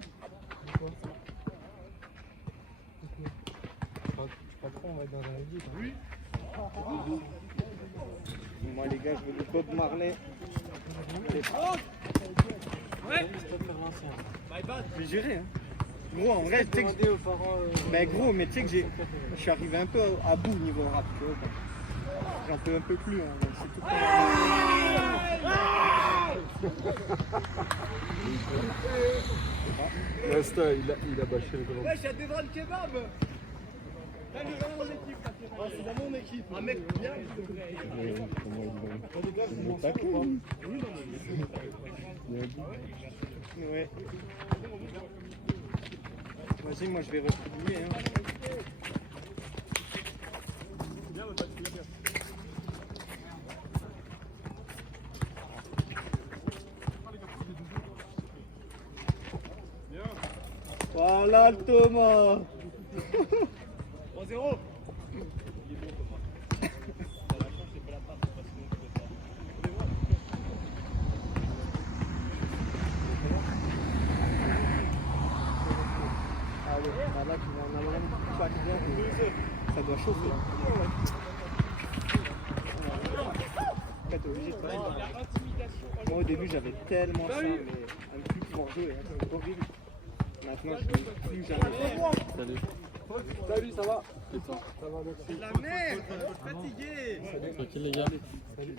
Je crois qu'on va être dans un livre. Oui. Moi, les gars, je veux le Bob Marley. Ouais. J'ai géré, hein. Gros, en vrai, tu sais que... Ben gros, mais tu sais que je suis arrivé un peu à bout niveau rap, tu vois. J'en peux un peu plus, hein. C'est tout. Rasta, il a bâché le grand. Ouais, j'ai devant le kebab. Là, il est dans mon équipe. C'est dans mon équipe. Un mec bien. Ouais. Vas-y, moi je vais republier. Hein. Voilà le Thomas. 3-0. Ah ouais, bah là tu vas en avoir une chaque bien, ça doit chauffer. Là t'es obligé de faire ça. Moi au début j'avais tellement ça, mais un plus pour jouer, hein, c'est horrible. Maintenant je ne peux plus jamais. Salut. Salut, ça va? Ça va, merci. La merde, fatigué. Tranquille les gars. Salut.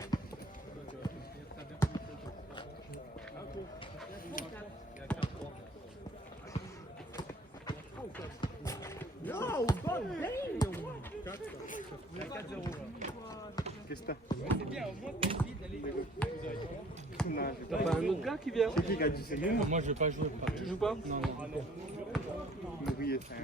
No, Qu'est-ce que t'as? c'est bien, au moins t'as essayé d'aller. Non, T'as pas un autre gars qui vient? c'est qui a dit c'est nous? Moi je vais pas jouer. Tu joues pas? Non. Oui, c'est un...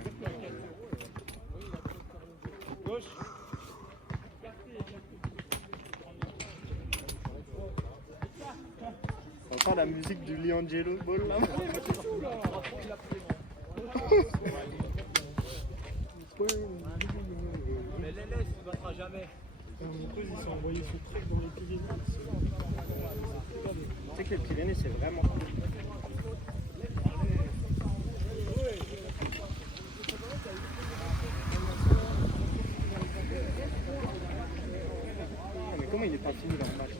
T'entends la musique du Liangelo Ball là? Mais les laisse, il ne battra jamais. Ils sont envoyés sur trek dans les Pyrénées. Tu sais que les Pyrénées c'est vraiment cool. Mais comment il est pas fini dans le match là?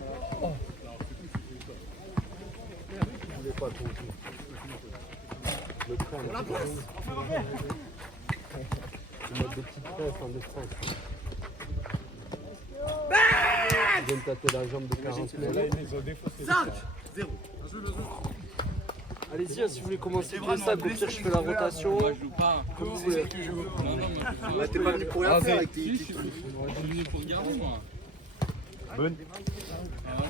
Je voulais pas trop. Le train. On la passe. Ils mettent des petites presses en défense. Ils viennent tâter la jambe de 40 mètres. 5 0. Allez-y, si vous voulez commencer comme ça, comme pire je fais la rotation. Moi je joue pas. Comme vous voulez. Non, non, moi T'es pas venu pour rien faire avec tes. je suis venu pour regarder moi. Bonne. T'es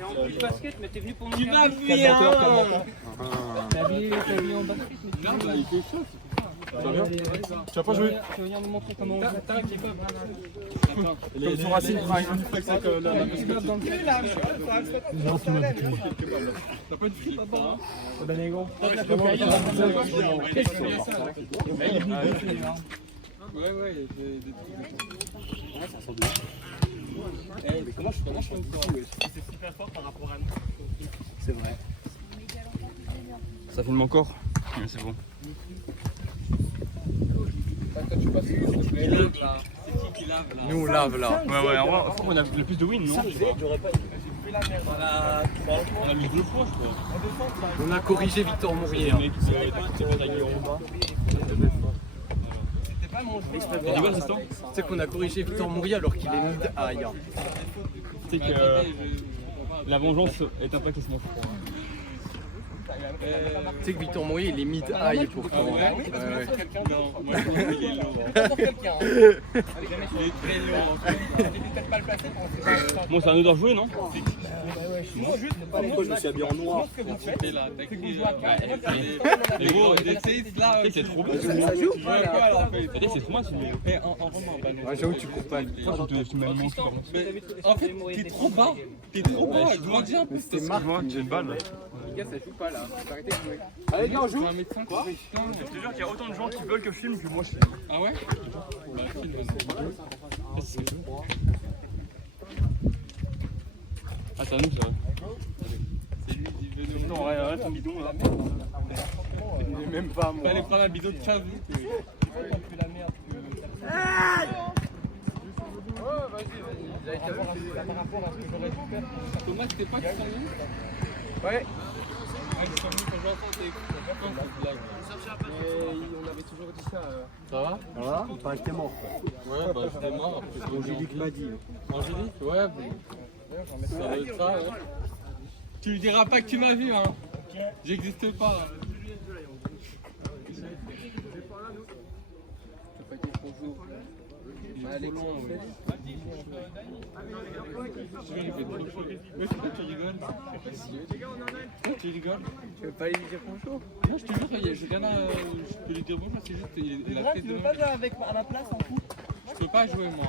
en plus de basket, mais t'es venu pour nous. Tu vas regarder. bien. T'as mis en basket, mais Non, bah, il fait chaud. Tu vas pas jouer? tu vas venir nous montrer comment on joue. T'as un kebab. Comme son Racing prend une flex avec la Kebab dans le cul, là. T'as pas de frites là? Ben, les gros. Ouais, ouais, il y a des trucs. Ouais, ça sort de ouf. Mais comment je fais encore? C'est super fort par rapport à nous. C'est vrai. Ça filme encore? Ouais, c'est bon. Il lave là. C'est qui lave là? Nous on lave là. Ouais, ouais, en vrai, on a le plus de win, non? On a mis 2 fois, je crois. On a corrigé Victor Mourier. C'était pas mon jeu. quoi, Tristan? Tu sais qu'on a corrigé Victor Mourier alors qu'il est mid-high. Tu sais que la vengeance est un pacte, je m'en fous. Tu sais que Victor Mourier il est mid-high pourtant. Non, moi je trouve qu'il est lourd. Il est très lourd. Bon, c'est à nous de rejouer, non? Pourquoi je me suis habillé en noir? T'es là, t'as crié. Les gros, là, c'est trop bien. Ça joue ou pas là? C'est trop mal, tu me en roman. J'avoue tu cours pas. En fait, t'es trop bas. T'es trop bas. Je dois dire un peu. C'était marre. J'ai une balle. Les gars ça joue pas là. Faut arrêter de jouer. Allez, viens, on joue. Un médecin quoi? Je te jure qu'il y a autant de gens qui veulent que je filme que moi je filme. Ah ouais? Bah, filme. Ah, c'est à nous ça. C'est lui qui veut nous. Non, arrête ton bidon là. Il est même pas moi. Fallait prendre un bidon de 15 litres. J'avais qu'à voir par rapport à ce que j'aurais dû faire. Thomas, c'était pas qui sont venus? Ouais. Ah, ils sont venus quand j'entends tes blagues. On avait toujours dit ça. Ça va? Voilà, bah j'étais mort. Ouais, bah j'étais mort. Angélique m'a dit. Angélique? Ouais, bon. Ça doit être ça, ouais. Tu lui diras pas que tu m'as vu, hein. J'existe pas. Alex, Tu rigoles? Tu rigoles? tu veux pas lui dire bonjour? Non, je te jure, j'ai rien à. Je peux lui dire bonjour, c'est juste. Il a fait Tu de. veux pas jouer avec à ma place en foot? Je peux pas jouer, moi.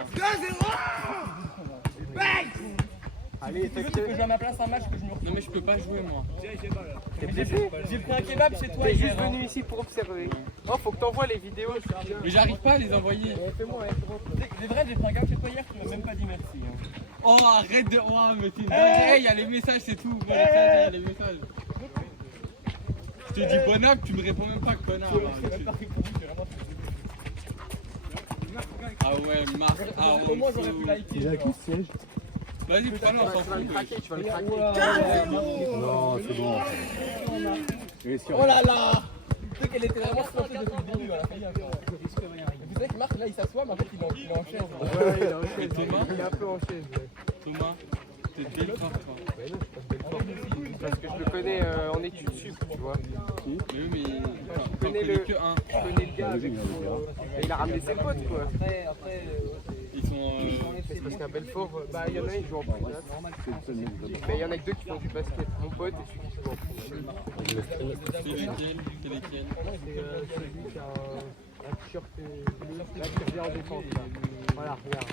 Allez, Tu peux jouer à ma place un match que je me retrouve. Non, mais je peux pas jouer, moi. J'ai pris un kebab chez toi. T'es juste venu ici pour observer. Oh, faut que t'envoies les vidéos. Mais j'arrive pas à les envoyer. Fais-moi, c'est vrai, j'ai pris un kebab chez toi hier, tu m'as même pas dit merci. Oh, arrête de. Oh, mais c'est une dinguerie. Il y a les messages, c'est tout. Voilà, il y a les messages. Je te dis bon app, tu me réponds même pas connard. Ah ouais, Marc. Ah, Au moins, j'aurais pu liker. Il a qui ce siège? Vas-y, putain, on s'en fout. Tu vas le craquer. Non, c'est bon. Oh là là! Tu sais qu'elle était vraiment stoppée depuis le début. Vous savez que Marc là il s'assoit, mais en fait il est en chaise. Ouais, il a enchaîné. Thomas, Il est un peu en chaise. Thomas, t'es dégrave, toi. Parce que je le connais en études sup, tu vois. Mais oui, mais. Je T'en connais connais le. que un. Je connais le gars avec il a ramené ses potes quoi. Ils sont. C'est parce qu'à Belfort, bah il y en a un qui joue en pro. Mais il y en a que deux qui font du basket. Mon pote et celui qui joue en pro. C'est lesquels? C'est lesquels? C'est celui qui a Un t-shirt bleu, là qui revient en défense. Là. Voilà, regarde.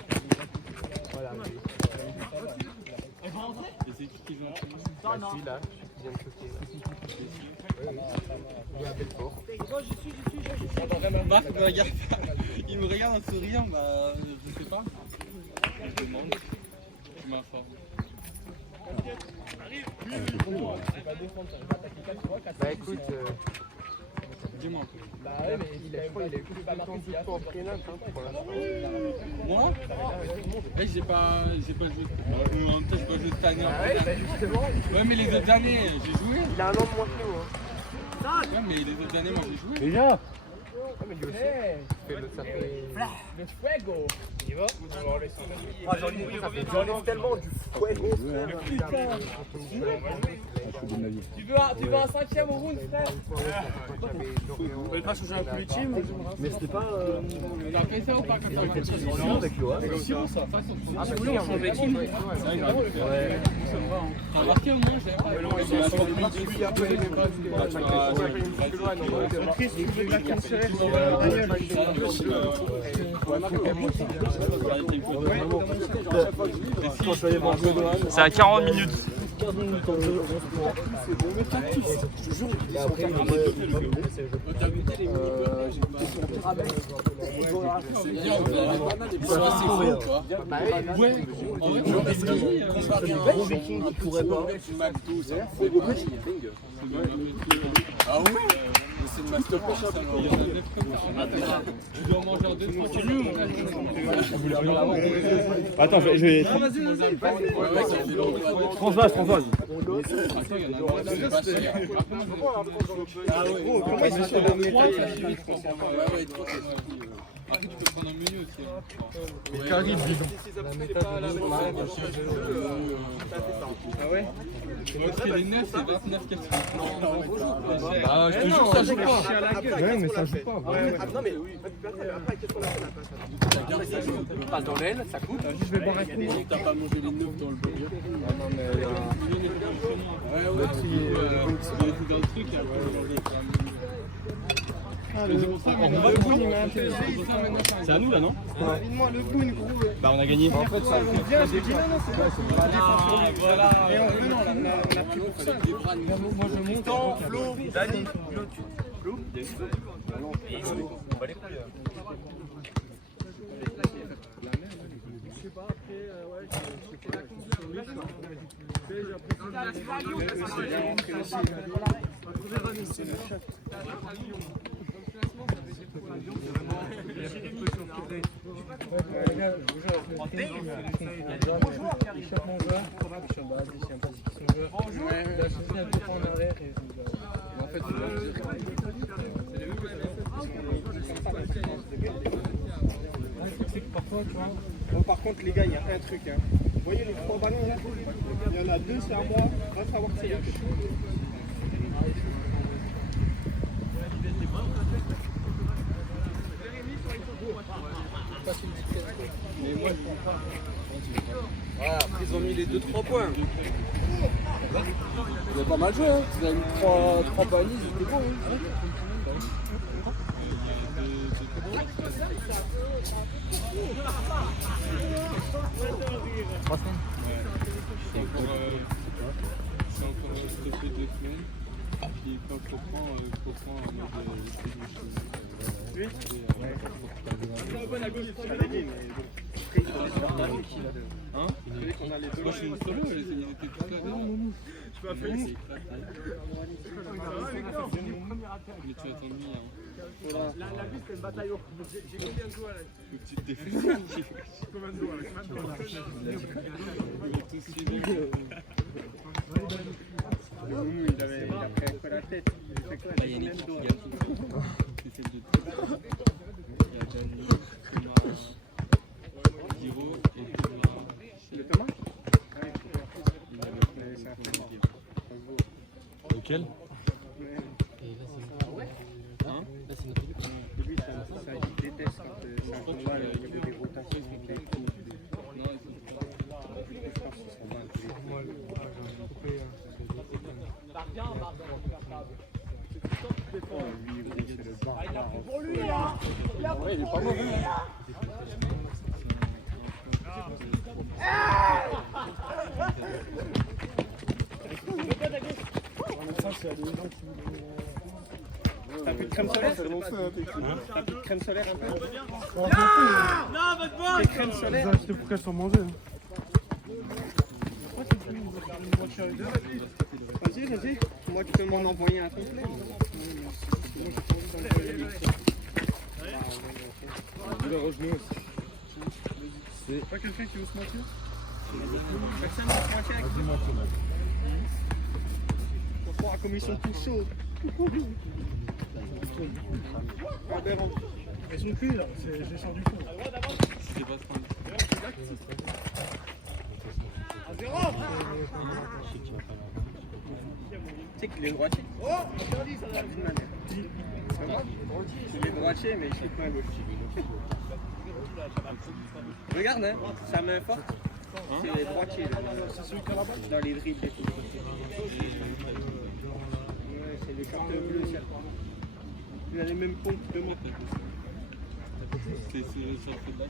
Voilà. Et c'est qui joue Bah, celui-là, qui vient de choquer. Il y a un Belfort. Marc me regarde pas. Il me regarde en souriant, bah je sais pas. Je demande. Je m'informe. Bah écoute, Dis-moi un peu. bah ouais, mais je crois qu'il a eu plus de temps en prénat pour l'instant. Moi j'ai pas joué. En même temps, j'ai pas joué cette année. Ah ouais, bah justement, Ouais, mais les autres années, j'ai joué. il a un an de moins que nous. Hein. Ouais, mais les autres années, moi j'ai joué. Déjà. Ouais, mais lui aussi. Ça fait... Le fuego. Il va J'enlève tellement du fuego, frère. Tu veux un cinquième au round, frère? On va pas changer un peu les teams. Mais c'était pas. T'as fait ça ou pas quand t'as fait ça Avec Loa. Si on change les teams. T'as marqué au moins, j'ai C'est à 40 minutes. Ah ouais. C'est une masterclass alors. Tu dois manger en 2-3 kilos. Attends, je vais. Transvase. Ah ouais, comment ils sont de métal? Ouais, après, tu peux prendre un menu aussi. Mais carré bidon. Ah ouais? Les 9, c'est 29,80. Bah, je te jure, ça joue pas. Ouais, mais ça joue pas. Non, mais après, qu'est-ce qu'on a fait? Passe dans l'aile, ça coûte. Je vais boire un coup. T'as pas mangé les 9 dans le burger. Ah non, mais. Ouais, il était dans le truc et après, C'est à nous là, non? Moi le boune, gros. Bah, on a gagné. En fait, ça bien, j'ai dit non, c'est pas la défense. voilà. Et on a pris pour ça. Moi je monte. Flo, Dani. Parfois, tu vois. Bon, par contre, les gars, il y a un truc. Hein. Vous voyez les 3 ballons là? Il y en a 2, c'est à moi. Va savoir si c'est quelque chose. Mais moi, je prends pas. Voilà, après ils ont mis les 2-3 points. Vous avez pas mal joué, hein. Vous avez mis 3 paniers, c'était bon. Hein. C'est encore stoppé 2 semaines. Puis quand je reprends, je reprends en mode hein? Moi je suis une solo, ils étaient tous là. Je peux appeler ici. Mais tu vas t'ennuyer. La vie, c'est une bataille. J'ai combien de doigts là? Une petite défaite. Combien de doigts il a pris un coup à la tête. Il fait quoi? Il y a une équipe qui gagne tout le temps. C'est celle de il y a Dani, Thomas, Giro et Thomas. Le Thomas? Lequel? Hein? Lui, ça, il déteste quand c'est un combat au niveau des rotations. Non, ils sont Lui, c'est le barbare. Ouais, il est pas mauvais. T'as plus de crème solaire? T'as plus de crème solaire un peu? Non, votre boss! Des crèmes solaires? Acheter pour qu'elles soient mangées. Vas-y, vas-y. Moi, tu peux m'en envoyer un complet. C'est pas quelqu'un qui veut se mentir? Personne ne se mentir avec moi. Faut croire comme ils sont tous chauds. Aberrant. Elles sont cuites là, je les sors du fond. Tu sais qu'il est droitier. Oh, interdit ça là. C'est pas grave. Il est droitier, mais il shoot main gauche. Regarde, hein, sa main forte, c'est les droitiers. Dans les dribbles et tout. Ouais, c'est le short bleu, ça. Il a les mêmes pompes que moi. C'est le short de bac.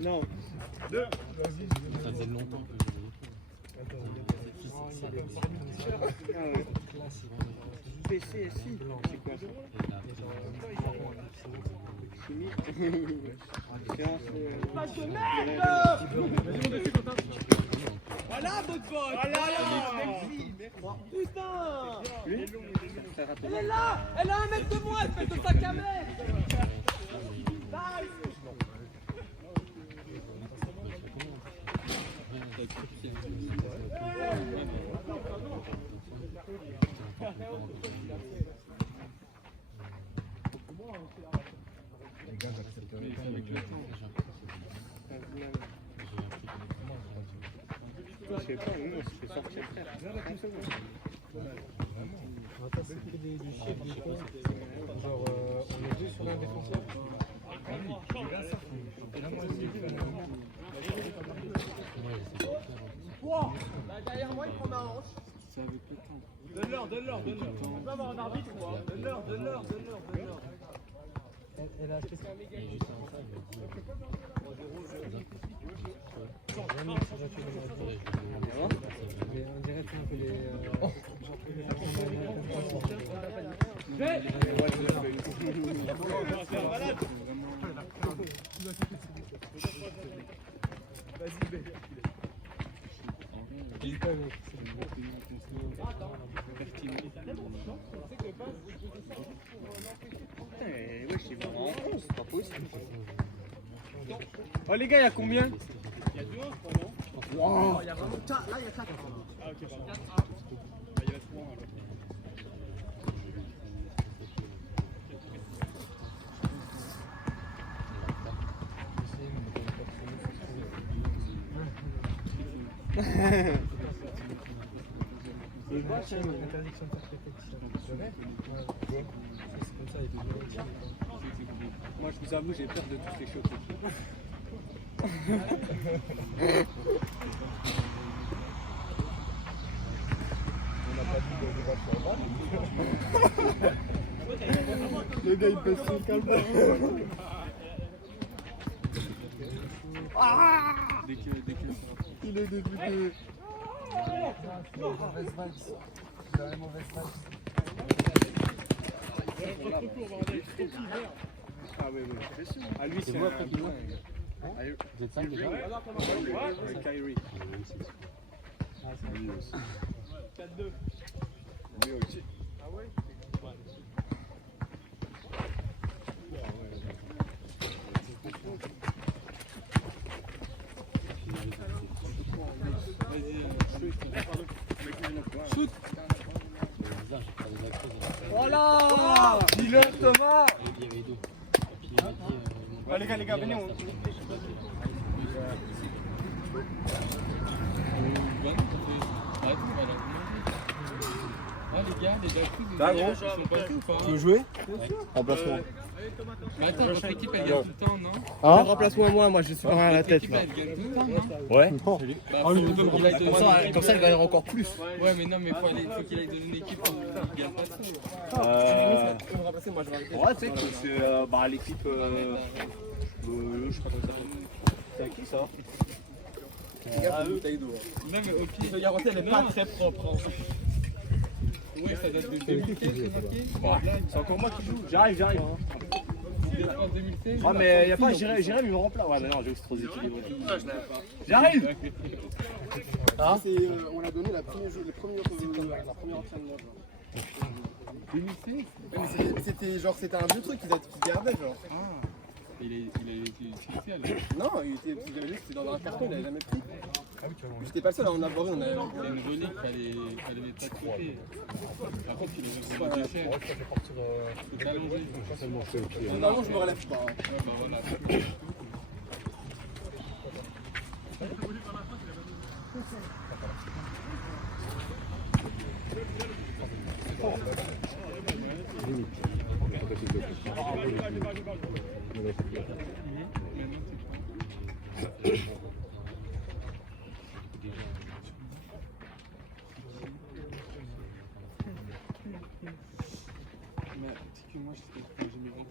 Non. Ça faisait longtemps que Ah ouais. PCSI, c'est quoi ça? Chimie. Séance. Voilà votre boss! Voilà! Putain! Lui? Elle est là! Elle a 1 mètre de moi, espèce de sac à merde! Je sais pas, nous on se fait sortir frère. 30 secondes. Genre, on est deux sur un défenseur. Derrière moi, il prend ma hanche. Donne-leur. On peut avoir un arbitre, moi. Donne-leur. Elle a acheté ça. Mais on dirait que c'est un peu les. Ouais, je sais pas, c'est pas possible. Oh les gars, il y a combien? Il y a 2 1 je crois, non? Wow. Il y a vraiment 4. Là, il y a 4. Ah, ok, pardon. 4 il reste 3 alors. C'est quoi ça? Interdiction de faire pétition. Ouais, c'est comme ça, il peut Moi je vous avoue, j'ai peur de tous les choquer. Le gars il pèse son calme. Il est débuté. mauvaise vague. C'est la mauvaise vague. Ah oui, oui. Ah lui c'est moi après qui voit. Vous êtes 5 déjà? Kyrie. Ah, c'est Lui aussi. 4-2. Lui aussi. Ah ouais? Shoot. Voilà! Dis-le Thomas. Il y avait deux. Ah, les gars, venez. les gars, les Dakou, Là, ils gros. sont passés ou pas? Tu veux jouer? Remplacement. Mais attends, votre équipe elle gagne tout le temps, non? Hein? Remplace-moi, moi je suis pas à la Votre tête équipe là. elle gagne tout le temps, non? Ouais. Bah, faut qu'il aille devenir Comme ça, il gagnera encore plus. Ouais, mais non, mais faut qu'il aille devenir une équipe pour qu'il gagne pas ça. Tu me remplacer, moi je vais arrêter. Ouais, tu sais, parce que bah, l'équipe. Je sais pas comment ça s'appelle. C'est à qui ça? Ah, eux, t'as eu dos. Non, mais au pire, Je te garantis, elle est pas très propre. Hein. ouais, ça date de 2016, c'est marqué. C'est encore moi qui joue. J'arrive. En 2016. Ah, mais y'a pas Jérém, il me remplace. Ouais, mais non, j'ai c'est trop déséquilibré. J'arrive! On l'a donné la première entraînement. 2016. Mais c'était un vieux truc qu'ils gardaient genre. Ah, il a été utilisé alors. Non, c'était dans un carton, il avait jamais pris. J'étais pas le seul à en avoir une, on avait. C'est une relique, fallait les pas de côté. Par contre, il est vraiment déchet. C'est allongé. Normalement, je me relève pas. Ouais, bah voilà. Mais c'est que moi, j'ai mes enfants.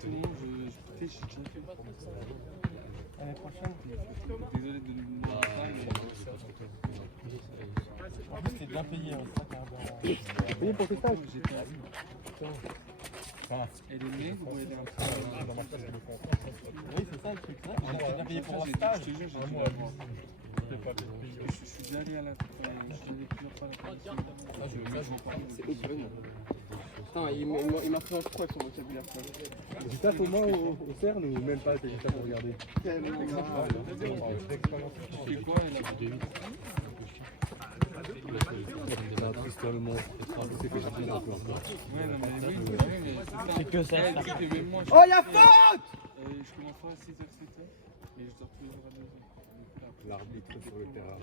Tout le monde, j'ai déjà fait. L'année prochaine. Désolé de nous dire ça, mais. En plus, t'es bien payé, hein, Payé pour tes stages? Elle est née, vous voyez un peu. Oui, c'est ça le truc. T'es bien payé pour un stage. Je te jure, j'ai dû je suis déjà allé à la. Je suis allé plusieurs fois à la formation. C'est open. Putain, il m'influence trop avec son vocabulaire. Du taf au moins au CERN ou même pas? T'as du taf à regarder? Tu fais quoi là? C'est un triste moment. C'est fait sortir un peu. Ouais, non, mais oui, mais c'est que ça. Oh, y'a faute! Je commence pas à 6h, 7h. Et je dors tous les jours à 2h. L'arbitre sur le terrain.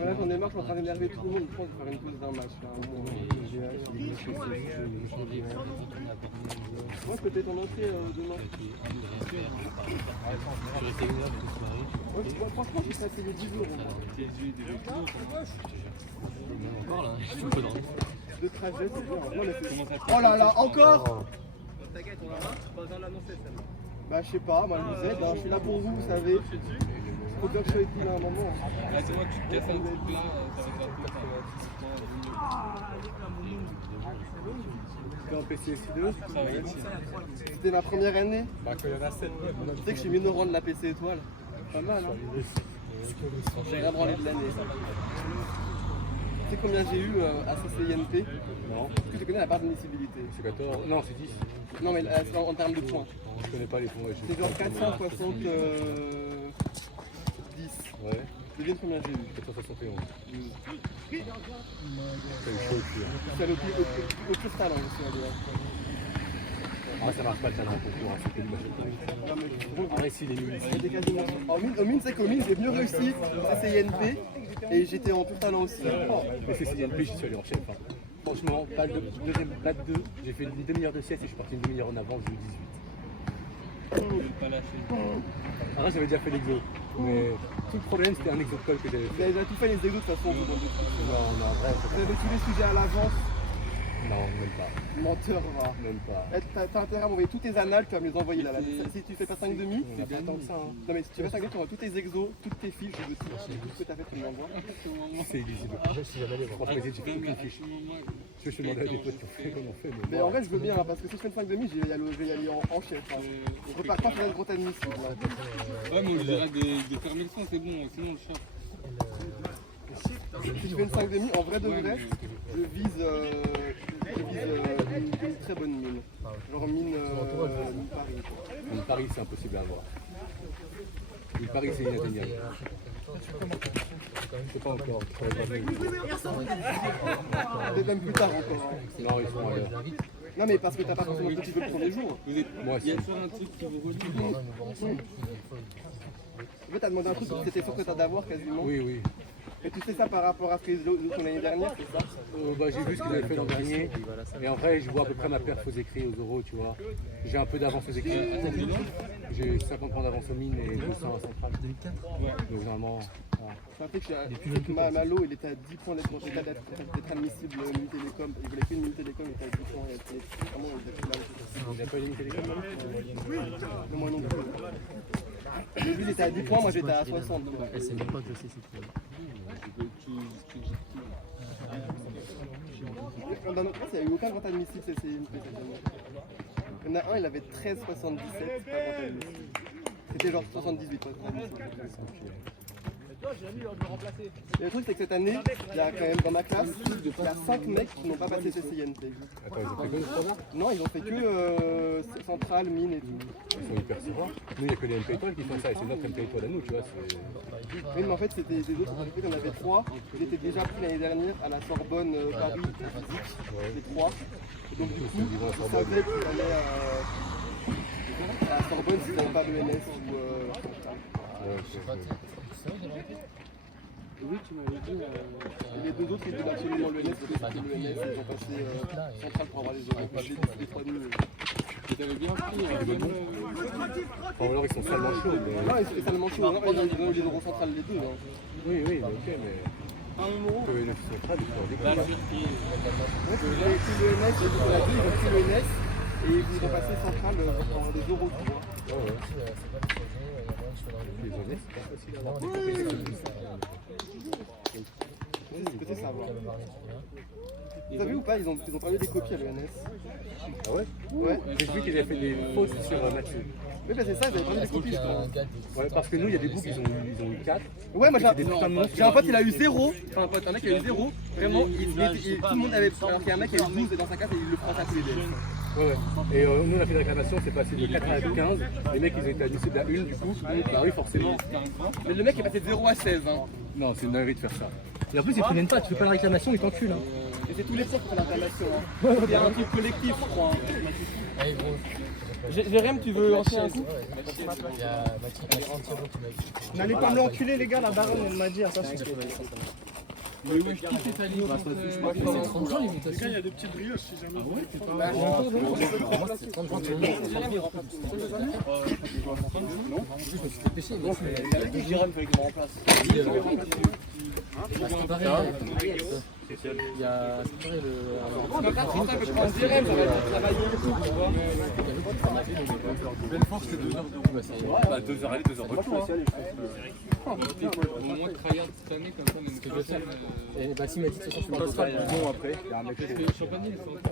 Là, j'en ai marre, je suis en train d'énerver tout le monde. Je pense que je vais faire une pause d'un match. Moi, je peux peut-être en entrée demain. Ouais, franchement, j'ai passé les 10 jours. De trajet, c'est bien. Oh là là, encore! T'inquiète, on va voir, pas besoin de l'annoncer celle-là. Bah, je sais pas, moi je vous aide, hein. Je suis là pour vous, vous savez. Faut bien que je sois utile à un moment. Là, c'est moi que tu te casses un truc là, ça va être T'es en PCSI2? ça va être C'était ma première année. Bah, quand il y en a 7, Tu sais que je suis minorant de la PC étoile. Pas mal, hein. J'ai rien branlé de l'année. Tu sais combien j'ai eu à CCINP? Non. Est-ce que tu connais la barre d'admissibilité? C'est 14. Non, c'est 10. Non, mais c'est en termes de points. Je connais pas les points. C'est genre 470. Ouais. Devine combien j'ai eu? 471. C'est chaud ici. C'est au pire talent aussi, on dirait. Ah, ça marche pas le talent en concours. C'est que ah, ici, il est nul. C'était quasiment. Au mine, c'est qu'au mine, j'ai mieux réussi à CINP et j'étais en tout talent aussi. Mais c'est CNP, j'y suis allé en chef. Hein. Franchement, deuxième balle 2, j'ai fait une demi-heure de sieste et je suis parti une demi-heure en avance, j'ai eu 18. pas lâché. Ah, j'avais déjà fait l'exo. Mais tout le problème, c'était un exo de colle que j'avais Vous fait. avez déjà tout fait les exos de toute façon. Vous Non, bref. avez tous les sujets à l'avance. Non, même pas. Menteur, va. Même pas. T'as intérêt à m'envoyer tous tes annales, tu vas me les envoyer là. Si tu fais pas 5 demi, On a pas tant que ça. Hein. non mais si tu fais 5 demi, tu envoies tous tes exos, toutes tes fiches, je veux tout ce que t'as fait, tu me l'envoies. C'est illisible. Franchement, j'ai fait aucune fiche. Je suis demandé à des potes qui ont fait comment on fait. Mais en vrai, je veux bien, hein, parce que si je fais une 5 demi, je vais y aller en chef. Hein. Je repars pas sur la grotte admissible. Ouais, mais on dirait de fermer le son, c'est bon, sinon le chat. Si je fais une 5 demi, en vrai de vrai, je vise une très bonne mine. Genre mine Paris. Une Paris, c'est impossible à avoir. Une Paris, c'est inatteignable. Je sais pas encore. Peut-être même plus tard encore. Non, ils sont à l'heure. Non, mais parce que t'as pas forcément petit peu le premier jour. Moi Il y aussi. a toujours un truc qui vous relie. En fait, t'as demandé un truc que t'étais sûr que t'as d'avoir quasiment. Oui, oui. Et tu sais ça par rapport à ce qu'ils ont l'année dernière, c'est ça? Bah, j'ai vu ce qu'ils avaient fait l'an dernier. Et en vrai, je vois à peu près ma perf aux écrits, aux euros, tu vois. J'ai un peu d'avance aux écrits. J'ai 50 points d'avance aux mines et 200 à centrale. 2004 ouais. Donc vraiment. Voilà. Je rappelle que Malo, il était à 10 points d'être admissible au Mini Télécom. Il voulait qu'une Mini Télécom, il était à 10 points. Vraiment, il était là. Il n'a pas eu une télécom, non? Non, moi non plus. Mais lui, il était à 10 points, moi j'étais à 60. C'est même pas que c'est Dans notre classe, il n'y a eu aucun grand admissible CCMP cette année. Il y en a un, il avait 13,77, pas grand admissible. C'était genre 78, pas grand admissible. Et le truc, c'est que cette année, il y a quand même dans ma classe, il y a 5 mecs qui n'ont pas passé CCINP. Attends, ils ont fait que le standard? Non, ils ont fait que centrale, mine et tout. Ils sont hyper souvent. Nous, il n'y a que les MP étoiles qui font ça. Et c'est notre MP étoile à nous, tu vois. Oui, mais en fait, c'était des autres facultés, il y en avait 3. Ils étaient déjà pris l'année dernière à la Sorbonne Paris, les 3. Et donc, du coup, ils savaient qu'ils allaient à la Sorbonne s'ils n'avaient pas l'ENS ou Oui, tu m'avais dit. Et les deux autres, ils voulaient absolument l'ENS, parce que c'était l'ENS, ils ont passé centrale pour avoir les euros. Les 3 de nous. Tu t'avais bien pris. Enfin, ou alors ils sont salement chauds. Mais... Non, ils étaient salement chauds. Non, ils ont eu les euros centrales les deux. Hein. Oui, oui, ok, mais. Un euro. Que le central, ils sont La découvert. surprise. Ils ont pris l'ENS, ils ont pris l'ENS et ils ont passé centrale pour des euros, tu vois. Oh, ouais. Les honnêtes, c'est pas facile à avoir. Peut-être savoir. Vous avez vu ou pas, ils ont parlé des copies à l'ENS. Ah ouais? Ouais. J'ai vu qu'ils avaient fait des fausses sur Mathieu. Oui, bah c'est ça, ils avaient parlé des copies, je crois. Ouais, parce que nous, il y a des boucs, ils ont eu 4. Ouais, moi Des putains de monstres. j'ai un pote, il a eu 0. Enfin, un mec qui a eu 0. Vraiment, tout le monde avait. Alors qu'il y a un mec qui a eu 12 dans sa case et il le prend à tous les deux. Ouais, ouais. Et nous, on a fait des réclamations, c'est passé de 4 à 15. Les mecs, ils ont été admissibles à 1 du coup. Bah oui, forcément. Mais le mec est passé de 0 à 16. Hein. Non, c'est une dinguerie de faire ça. Et en plus, ils préviennent pas, tu fais pas la réclamation, ils t'enculent. Hein. Et c'est tous les profs qui font l'intervention. Hein. Il y a un truc collectif, je crois. Jérém, tu veux lancer un coup? N'allez pas me l'enculer, les gars, la baronne, elle m'a dit, attention. Mais ouais, je kiffe ta ligne. Les gars, il y a des petites brioches si jamais vous voulez. Jérém, fait que je me remplace. Il y a. C'est pareil, Je peux pas te rentrer, je prends Jérém, ça va être travailler et tout, tu vois. Belfort, c'était 2 heures de route. Bah 2 heures aller, 2 heures retour. Au moins tryhard cette année, comme ça, on est que je sais. Et bah, s'il m'a dit de toute façon, je On passera le bouton après. Parce que Champagne, ils sont pas.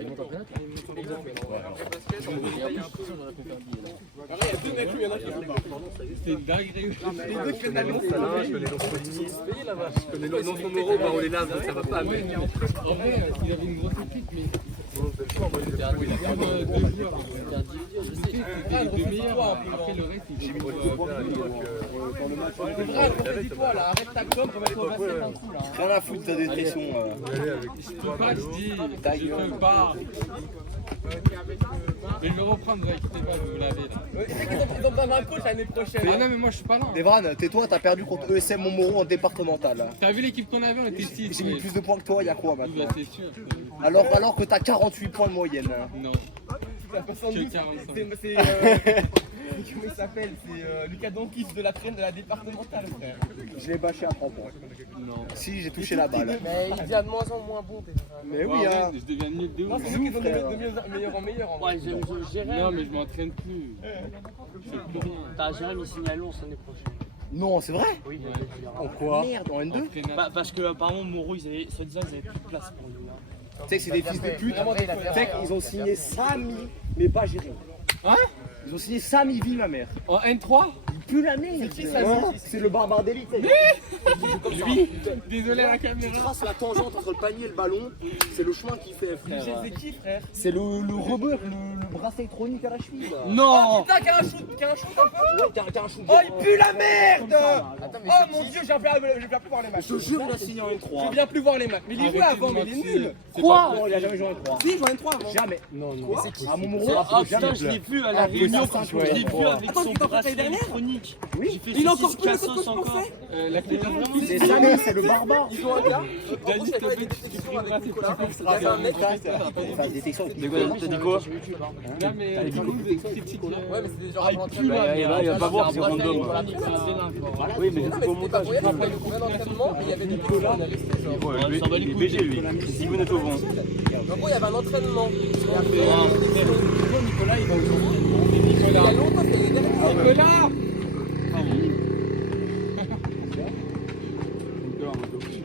Ils montent après là. Il y a 2 mecs, il y en a qui font pas. C'était une dinguerie. Les deux qui prennent la Je connais l'Anthony. Je connais le nom de son euro, bah on les lave, donc ça va pas. Ouais, mais en vrai, il avait une grosse équipe, mais. C'était 2 joueurs. C'était les 2 meilleurs. Après, le reste, il était là, arrête ta com, on va mettre au basket en dessous là. Rien à foutre, t'as des pressions. Je peux pas, je dis. Je peux pas. Je vais le reprendre, vous inquiétez pas, vous l'avez là. Tu sais qu'ils ont besoin d'un coach l'année prochaine. Ah non, mais moi je suis pas là. Devran, tais-toi, t'as perdu contre ESM Montmoreau en départemental. T'as vu l'équipe qu'on avait, on était 6. J'ai mis plus de points que toi, y'a quoi Oui, maintenant? bah c'est sûr. Alors que t'as 48 points de moyenne. Non. Que 45. c'est comment il s'appelle? C'est Lucas Donkis de la traîne de la départementale, frère. Je l'ai bâché à 3 points. Non. Si, j'ai touché la balle. Mais il devient de moins en moins bon. Mais oui, Ouais, hein. je deviens mieux de Non, ouf. c'est nous qui sont de meilleur en meilleur en vrai. Non, mais je m'entraîne plus. Je fais plus rien. T'as Jérém, il signe à Lons l'année prochaine. Non, c'est vrai? Oui, En quoi? Merde, en N2? Entraîneur. parce que apparemment Moreau, ils avaient plus de place pour lui. Tu sais que c'est des fils de pute. Tu sais qu'ils ont signé Samy, mais pas Jérém. Hein? Ils ont signé Samy, vie ma mère. En N3? pue la merde. C'est le barbare d'élite. Lui, désolé à la caméra. Tu traces la tangente entre le panier et le ballon, c'est le chemin qu'il fait, frère. C'est qui, frère? C'est le rebeu, le bracelet électronique à la cheville. Là. Non! Putain, qu'il y a un shoot un peu! Ouais, t'as un shoot. Oh, il pue la merde! Attends, mais Oh mon dieu, je viens plus voir les matchs. Je te jure, il a signé en Je N3. viens plus voir les matchs. Mais il y jouait avant, mais il est nul. Quoi? Non, il a jamais joué en N3. Si, il jouait en 3 avant. Jamais. Non, non. Quoi? À mon moment, putain, je l'ai vu à la réunion quand je l'ai vu avec Attends, son tu t'en rappelles bracelet dernière? électronique. Oui. Il a encore plus le code que je pensais. La clé de C'est Samy, c'est le barbare. Ils ont un gars. Dani, Je t'avais des détections avec Nicolas. Il y avait un mec. Enfin, détection. T'as dit quoi? Là, mais Ouais, mais c'était genre un Il entraînement. va pas voir, c'est random. Oui, mais Non, mais c'était pas pour rien, après le combien d'entraînement, il y avait des cours, on avait resté genre. il s'en bat les couilles, lui. Si vous n'êtes au vent. En gros, il y avait un entraînement. Et après, Nicolas, il va au il y a longtemps, c'était les derniers. Nicolas!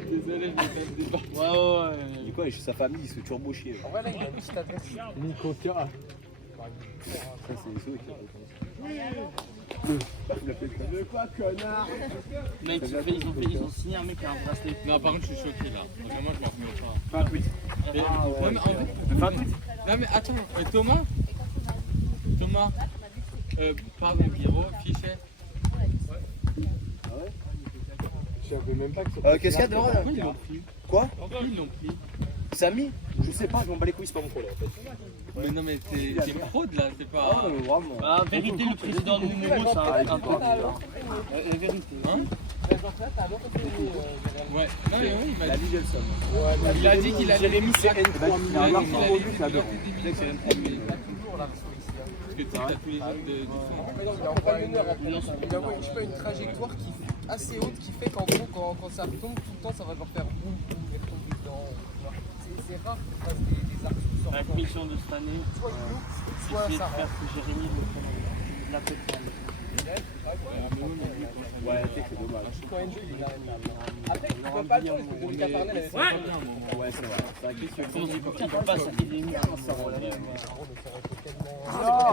Désolé, je vais Ouais. Du coup, chez sa famille, il se turbo chier. En vrai, là, il a une petite adresse. Nico K. Ça, c'est ceux qui De quoi, connard? Mec, ils ont signé un mec qui a un bracelet. Non, par contre, je suis choqué là. Vraiment, je ne remets pas. Fais un tweet. Non, mais en fait. Non, mais attends, Thomas, pardon, Pierrot, Fichet. Je savais même pas que Qu'est-ce qu'il y a dehors là? Ils l'ont pris. Quoi? Ils l'ont pris. Samy? Je sais pas, je m'en bats les couilles, c'est pas mon problème en fait. Mais non, mais t'es fraude là, c'est pas. Ah, mais vraiment. Ah, vérité, le président de numéro, ça a un peu. La vérité. Hein? Ouais, non, mais oui, il m'a dit. Gelson. Il a dit qu'il allait mis ses N3. Il a un arbre au but, c'est aberrant. Parce que tu sais, t'as tous les autres du fond. Il envoie je sais pas, une trajectoire qui est assez haute qui fait qu'en gros, quand ça tombe tout le temps, ça va genre faire boum boum et retomber dedans. C'est rare qu'il fasse des arcs sur La mission de cette année, soit il loupe, c'est soit de ça faire rentre. que Jérémy le prenne la pétrole. Ouais, c'est dommage. Quand N2, il a après, tu peux pas le faire parce que Lucas Parnell avait fait un Ouais, c'est vrai. C'est vrai que Faut se dire, putain, il peut pas sortir des murs.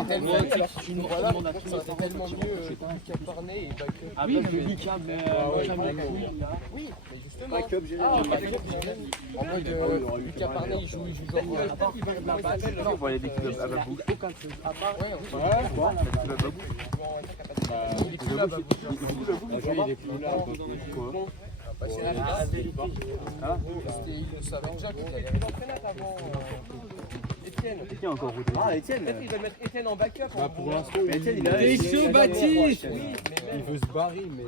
tellement mieux, alors que une voilà, ça aurait tellement mieux Lucas Parnell et backup. Ah, mais Lucas, mais jamais Oui, mais justement. backup général. En mode Lucas Parnell, il joue genre. on va aller des clubs à Babou. Il est plus là, Babou. il est plus là. Bah, c'est la vérité. Il le savait déjà qu'il allait rester avant. Étienne. Tiens, encore route. Ah, Etienne. Peut-être qu'ils veulent mettre Étienne en backup. Bah, pour l'instant, Etienne, il a. T'es chaud, Baptiste! il veut se barrer, mais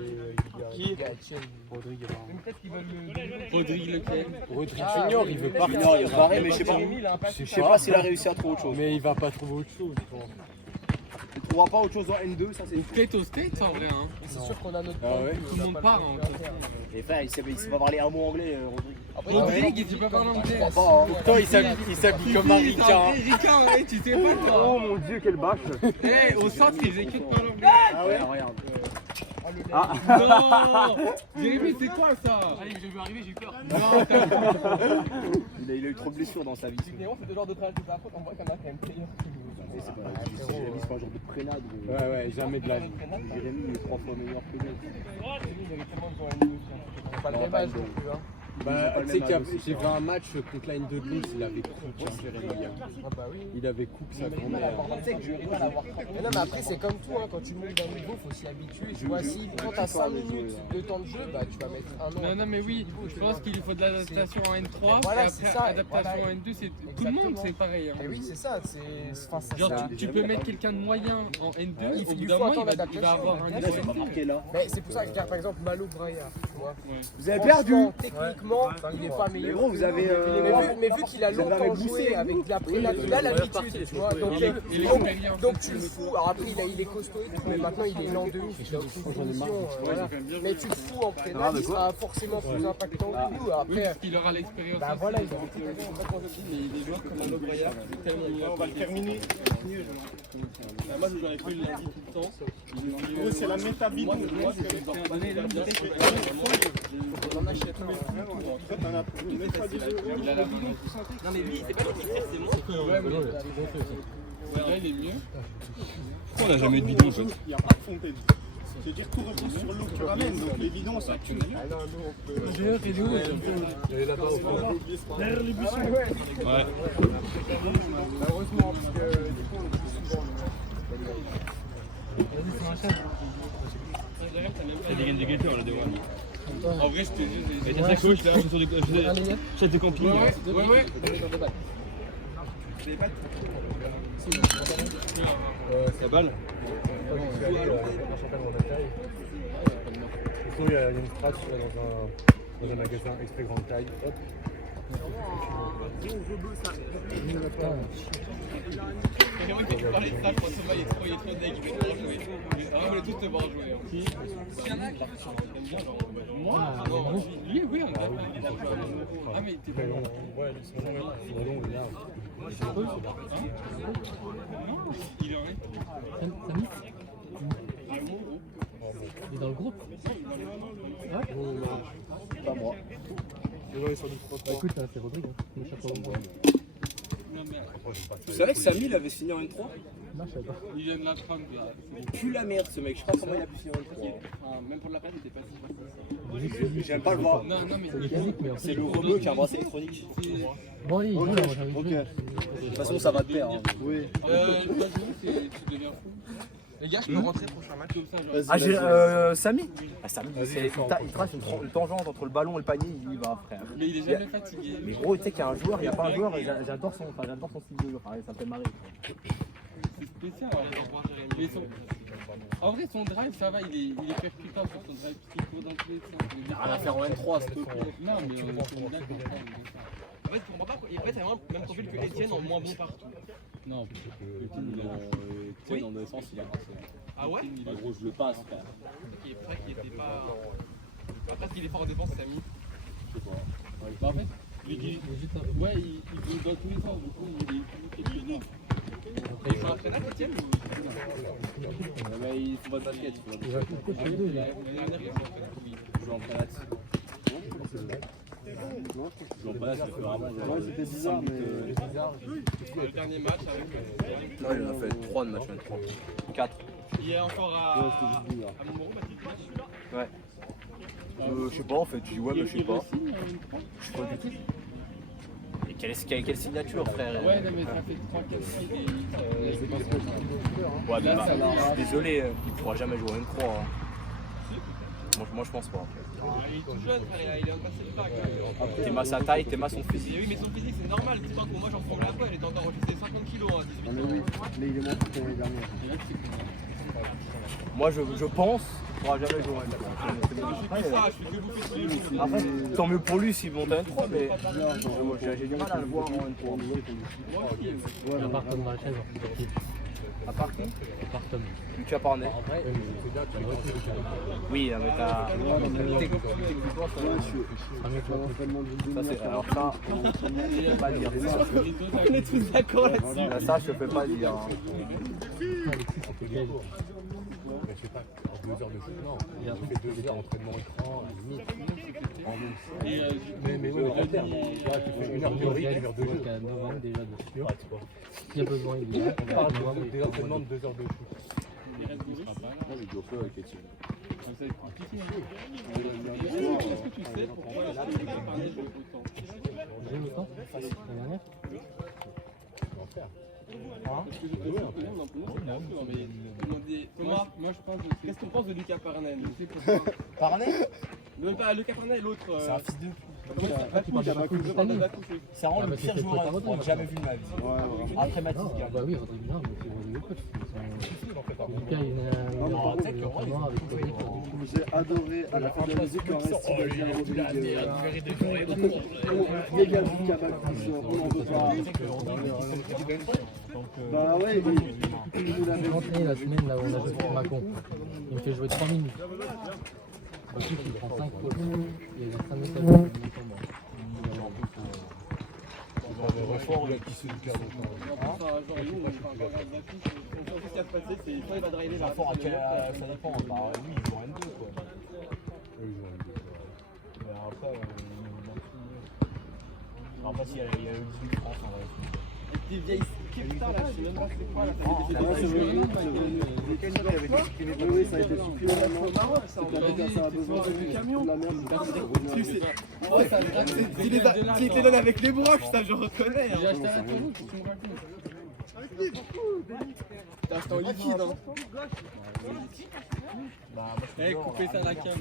Qui est Étienne? Rodrigue, Peut-être qu'ils veulent le. Rodrigue lequel? Rodrigue Junior, il veut partir. Non, il va se barrer, mais je sais pas. Je Je sais pas s'il a réussi à trouver autre chose. Mais il va pas trouver autre chose, je pense. Il trouvera pas autre chose dans N2, ça c'est. Peut-être au States en vrai, hein. C'est sûr qu'on a notre. Tout le monde part, hein. Et frère, il sait pas parler un mot anglais, Rodrigue. Rodrigue, il sait pas parler anglais. Je crois pas, hein. Pourtant, il s'habille comme un ricain. Ricain, ouais, tu sais pas toi. Oh mon dieu, quelle bâche! Eh, au centre, ils faisaient que de parler anglais. Ah ouais, regarde. Non! Jérémy, c'est quoi ça? Allez, j'ai vu arriver, j'ai eu peur. Il a eu trop de blessures dans sa vie. Néon, c'est le genre de travail de la faute, on voit qu'il y en a quand même payé. C'est pas Jérémy, c'est pas un genre de prénade. Ouais, jamais de la vie. Jérémy, il est 3 fois meilleur que lui. Il avait tellement besoin de nous. Pas le même âge non plus, hein. Bah, tu sais qu'il j'ai fait un match contre la N2 Bulls, il avait cook, Jérémy. Ah bah oui. Il avait cook sa grand-mère. Tu sais que je vais pas l'avoir. Mais non, mais après, c'est comme tout, hein, quand tu montes d'un niveau, faut s'y habituer. Tu vois, si quand t'as 5 minutes de temps de jeu, bah tu vas mettre un an. Non, mais oui, je pense qu'il faut de l'adaptation en N3. Voilà, et c'est après, ça, adaptation voilà. en N2, c'est tout le monde, c'est pareil. Hein. Et oui, c'est ça. Enfin, ça. Genre, tu peux mettre quelqu'un de moyen en N2, au bout il d'un faut moment, attendre il va avoir un niveau C'est pas N2. marqué là. Mais c'est pour ça que je regarde par exemple Malo Braillard, tu vois. Vous avez perdu! Techniquement, il est pas Mais meilleur. gros, vous avez. Mais vu qu'il a longtemps joué avec de la prénate, il a l'habitude, tu vois. Donc tu le fous. Alors après, il est costaud et tout, mais maintenant il est lent de ouf. Il a aucune finition, voilà. Mais tu le fous en prénate, il sera forcément plus impactant que nous. Oui, Après, parce qu'il aura l'expérience. bah aussi. voilà, ils ont été complètement de Mais des joueurs comme Malo Braillard, tellement On va le terminer. Moi, j'en ai pris le lundi tout le temps. Gros, c'est la méta bidon. Moi, on en achète un. t'en as pris une méta bidon. Non, mais lui, c'est pas lui qui fait, c'est moi. Ouais, mais là, il est mieux. Pourquoi on n'a jamais eu de bidon en fait? Il n'y a pas de fontaine. veux dire, tout repose sur l'eau que tu ramènes, donc les bidons, ça tue. L'ingénieur, il est où? Il est là-bas au fond. Derrière les buissons. Ouais. Heureusement, parce que du coup, on est plus souvent. Vas-y, c'est un chat. C'est des gaines de gaieté, on l'a devant. En vrai, c'était juste. Et ta sacoche là, sur des chaises de camping. Ouais. La balle. Il y a une scratch dans un magasin exprès grande taille. Hop. Il est dans le groupe. Pas moi. Écoute, c'est Rodrigue. Le chapeau. Tu savais que Samy il avait signé en N3? Non, je sais pas. Il vient de la prendre. Pue la merde ce mec, je sais pas comment il a pu signer en N3. Même pour la peine, il était pas si. J'aime pas le voir. Non, mais. C'est physique, mais en fait. C'est le rebeu qui a un bracelet électronique. Bon, allez, Ok, moi, j'ai envie de ok. jouer. De toute façon ça va te perdre. Oui. Tu deviens fou. Les gars, je peux rentrer prochain match. Ah j'ai Samy. Samy, il trace une tangente entre le ballon et le panier, il y va frère. Mais il est jamais fatigué. Mais gros, tu sais qu'il y a un joueur, il n'y a pas un joueur, j'adore son style de jeu, ça me fait marrer. C'est spécial. Mais en vrai, son drive, ça va, il est percutant sur son drive, parce qu'il court dans tous les sens. Il n'y a rien à faire en N3, s'il te plaît. Non, mais c'est une blague. En fait, je comprends pas. En fait, c'est vraiment le même profil que Etienne en moins bon partout. Non, Dans le sens, il a Ah ouais? gros, je le passe, frère. Qui est prêt, qui était pas. Après, qu'il est fort en défense, Samy. Bah, en fait, il joue dans tous les sens, du coup, il est énorme. Et il joue entraîneur, Etienne? Mais il faut pas de basket, il faut Il va les deux, là. jouer en prélat. Je joue en prélat, ça fait vraiment. Ouais, c'était bizarre, mais. Le dernier match avec. Non, il en a fait 3 de match maintenant. 4. Il est encore à Montmoreau, Baptiste? Ouais. Je sais pas en fait, je dis ouais, mais je sais pas. Je suis pas du tout. Et quelle signature, frère? Ouais, non, mais ça fait 3-4 Ouais, mais je suis désolé, il pourra jamais jouer en N3. Moi je pense pas. Il est tout jeune, frère, il est en passé le bac. T'es sa taille, t'es son physique. Oui, mais son physique, c'est normal. Dis pas que moi j'en prends la fois, elle est encore enregistrée 50 kilos à 18 ans. Mais il est monté l'année dernière. Moi je pense qu'il pourra jamais jouer en N3. Je fais que bouffer tous les jours. Après, tant mieux pour lui s'il monte en N3, mais j'ai du mal à le voir en N3. Il y a un Barton dans la chaise. À part qui? Barton. Lucas Parnet. En vrai, c'est bien qu'il y a le retour de Carré. Oui, mais t'as. Ça c'est. Alors ça, je peux pas dire. On est tous d'accord là-dessus. Ça, je peux pas dire. Alexis, c'était gay. Mais je sais pas, 2 heures de shoot, non. Il a fait 2 heures d'entraînement écran, à la limite. Mais ouais, on alterne. Là, tu fais 1 heure théorique, 1 heure de jeu. Il y a 9 ans déjà de sûr. Ah, tu vois. S'il y a besoin, il est On parle des entraînements de 2 heures de shoot. Moi j'ai joué au feu avec Etienne. Est-ce que tu sais pourquoi la Ligue a parlé de autant? J'ai le temps. L'année dernière. Parce que je peux dire que nous, on en peut, mais ils m'ont dit, Thomas, moi je pense, qu'est-ce qu'on pense de Lucas Parnet? Je sais pourquoi. Parnet? Même pas Lucas Parnet, l'autre. C'est un fils de. Tu parles de Bakou cette année. C'est vraiment le pire joueur que j'ai jamais vu de ma vie. Après Mathis, Ah bah oui, Rodrigue bien, mais c'est Rodrigue coach. Lucas, il a un entraînement avec Rodrigue. J'ai adoré à la fin de la musique quand Aristide a dit à Rodrigue. Méga Lucas Bakou, on n'en veut pas. Bah ouais, il nous l'avait Entraîné la semaine là où on a joué pour Macon. Il me fait jouer 3 minutes. Ensuite, il prend 5 fautes. Il a 5 messages. Qui se du cadre. Ce qui a passé, c'est soit il va driver vers Fort à quel. Ça dépend. Bah lui il joue en N2 quoi. Après, il y a le 18 France en vrai. des vieilles piqué, putain, là, je sais même pas c'est quoi, là. Oui, ça a été supprimé. Du camion. Il les donne avec les broches, ça, je reconnais. J'ai acheté un peu. T'as acheté en liquide, hein. Eh, coupez ça à la cam.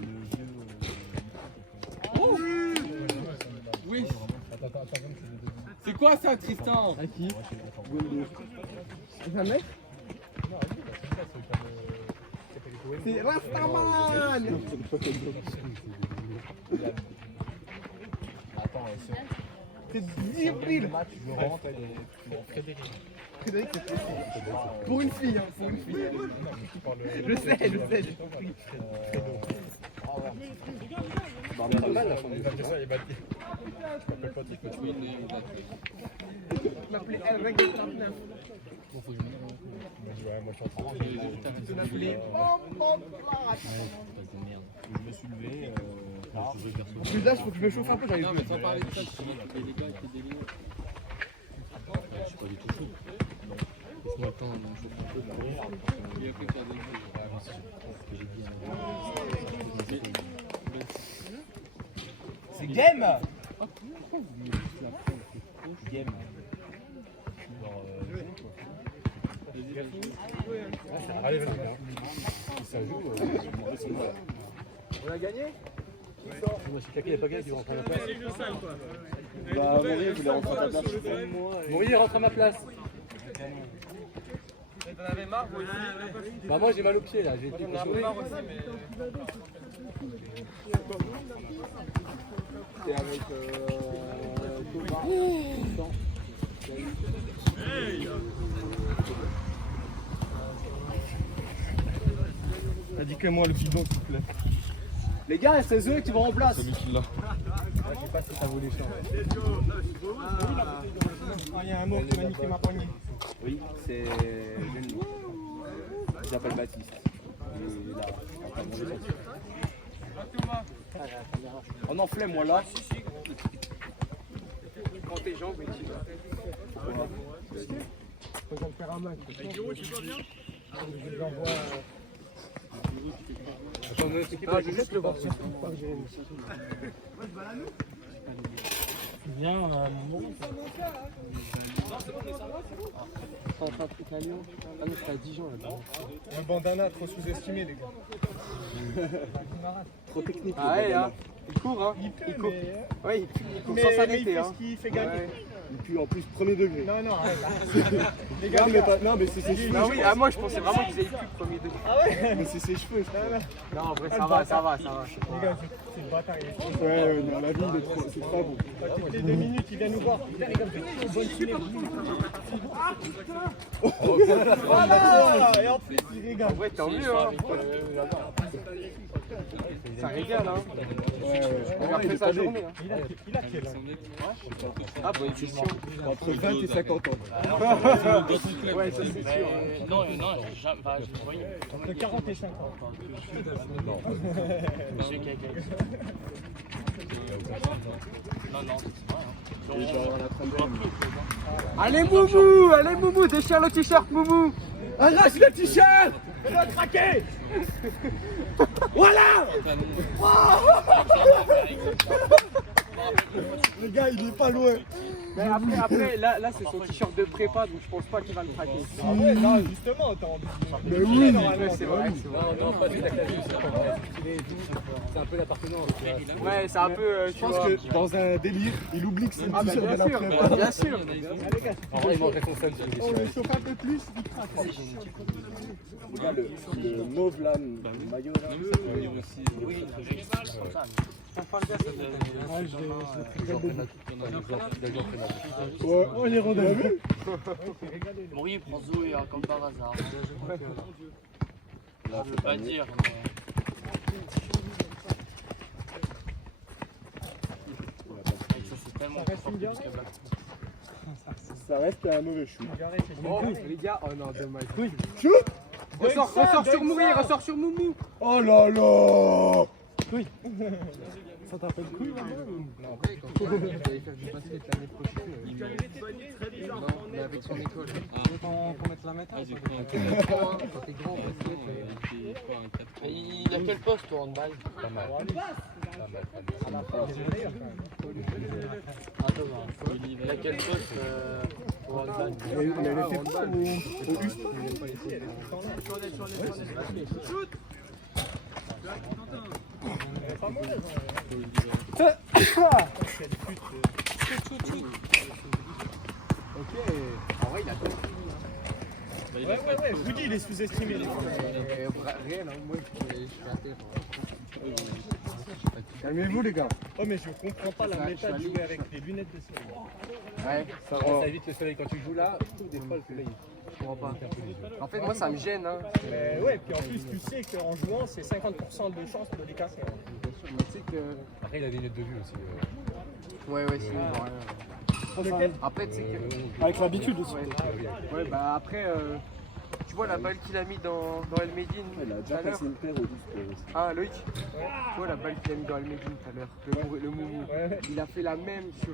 Oui. C'est quoi ça, Tristan? C'est un mec? C'est Rastaman. C'est débile. Frédéric, c'est pour une fille, hein, pour une fille. Je sais, j'ai compris. Je m'appelais El Reg 39. Je m'appelais Je me suis levé. En plus là, il faut que je me chauffe un peu, j'arrive. Non, mais sans parler de ça, tu sais, les gars avec les délires. Je suis pas du tout chaud. Laisse-moi le temps de me chauffer un peu. Il y a quelque chose C'est game. Game. Allez, vas-y. Ça joue. On a gagné? C'est Kaki et Paga qui vont rentrer à ma place. Bah, Maurier voulait rentrer à ta place. Maurier rentre à ma place. T'en avais marre, vous aussi? Bah moi j'ai mal au pied là, j'ai été J'en ai un peu marre aussi, mais... T'es avec Thomas. Indique-moi le bidon s'il te plaît. Les gars, c'est eux qui vont en place. Je sais pas si ça vaut les champs. Il y a un mot qui m'a niqué ma poignée. Oui, c'est l'ennemi. Il s'appelle Baptiste. Il est là, en train de manger son truc. On en flemme, moi là. Prends tes jambes et tu vas. Faut que j'aille faire un match. Tu vas bien? Je l'envoie. Ah, je vais juste le voir. Viens, mon C'est un truc à Lyon. Ah non, c'est à Dijon là. Un bandana trop sous-estimé, les gars. Trop technique. Ah ouais, hein. Il court, hein. Il court. Ouais, il court sans s'arrêter, hein. Il fait gagner. Et puis en plus, premier degré. Non, non, arrête. Les gars, non, mais c'est ses cheveux. Ah oui, ah, moi je pensais vraiment qu'ils avaient plus premier degré. Ah ouais? Mais c'est ses cheveux. Non, en vrai, ça va. Les gars, c'est le bâtard. Ouais, mais à la vie, c'est très bon. Toutes les 2 minutes, il vient nous voir. Putain, les gars, vous êtes bonne filet. Voilà! Et en plus, il régale. En vrai, tant mieux, hein. Ça régale, hein. On a fait sa journée, hein. Il a quel âge? Ah, bonne question. Entre 20 et 50 ans. Ouais, ça c'est sûr. Non, je le voyais. Entre 40 et 50. Non, Allez Moumou, déchire le t-shirt Moumou. Arrache le t-shirt. On va craquer. Voilà. Le gars, il est pas loin. Mais après là c'est son t-shirt de prépa, donc je pense pas qu'il va le craquer. Ah ouais, non, justement, t'as envie. Mais oui, c'est vrai. Non, pas juste la classe, c'est un peu l'appartenance. Ouais, c'est un peu. je pense que dans un délire, il oublie que c'est le Ah bah t-shirt de bien la sûr, prépa. bien sûr. En vrai, il manquerait son seul. On le chauffe un peu plus, il craque. Regarde le mauve là, le maillot là. Ouais, on les rend à vue. Maurier prend Zoé comme par hasard. Je veux pas dire, Ça reste un mauvais chou. Oh les gars, oh non, dommage. Chou. Ressort sur Mourier, ressort sur Moumou. Oh là là. Ça t'appelle couille maintenant ou... Non, après, quand il allait faire du basket l'année prochaine, non, mais avec son école. Qu'on mette la méthode. Quand t'es grand au basket, il a quel poste toi en handball? Pas mal. Il a quel poste au handball? Il avait fait quoi au Auguste? Ok, en vrai il a pas Ouais, Woody il est sous-estimé. réel, hein, moi je suis à terre. Calmez-vous les gars. Oh mais je comprends pas la méthode de jouer avec les lunettes de soleil. Ouais, Ça évite le soleil quand tu joues là. Je trouve des fois le soleil. je comprends pas. En fait, moi ça me gêne. Hein. Mais ouais, puis en plus tu sais qu'en jouant c'est 50% de chance de les casser. Bien sûr, mais tu sais que. Après, il a des lunettes de vue aussi. Ouais, sinon, après, tu sais que. Avec l'habitude aussi. Ouais, bah après, tu vois la balle qu'il a mis dans El Médine Il a tout déjà à l'heure. passé une paire au disque. Ah, Loïc, tu vois la balle qu'il a mis dans El Médine tout à l'heure, le Moumou. Ouais. Il a fait la même sur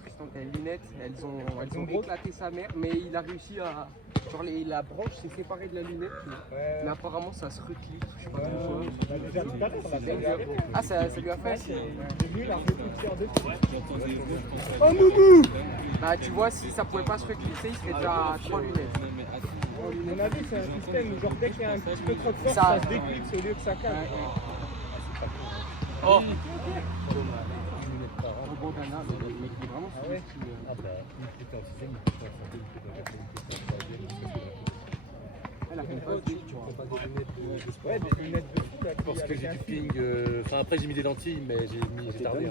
Tristan qui a les lunettes. Elles ont éclaté sa mère, mais il a réussi à. Genre la branche s'est séparée de la lunette. Mais apparemment ça se reclique, je sais pas pourquoi. Ah, ça lui a fait. Oh Moumou! Bah tu vois, si ça pouvait pas se reclisser, il serait déjà à 3 lunettes. À mon avis c'est un système où genre dès qu'il y a un petit peu trop de force, Ça- ça se déclipse au lieu que ça casse. Oh bandana, mais il est vraiment sous-estimé. Ah bah, il était en 6ème, il était en 5ème, il était dans la qualité. Elle a fait une passe, tu vois. Ouais, des lunettes de fou là. Parce que j'ai du ping. Enfin, après, j'ai mis des lentilles, mais j'ai tardé.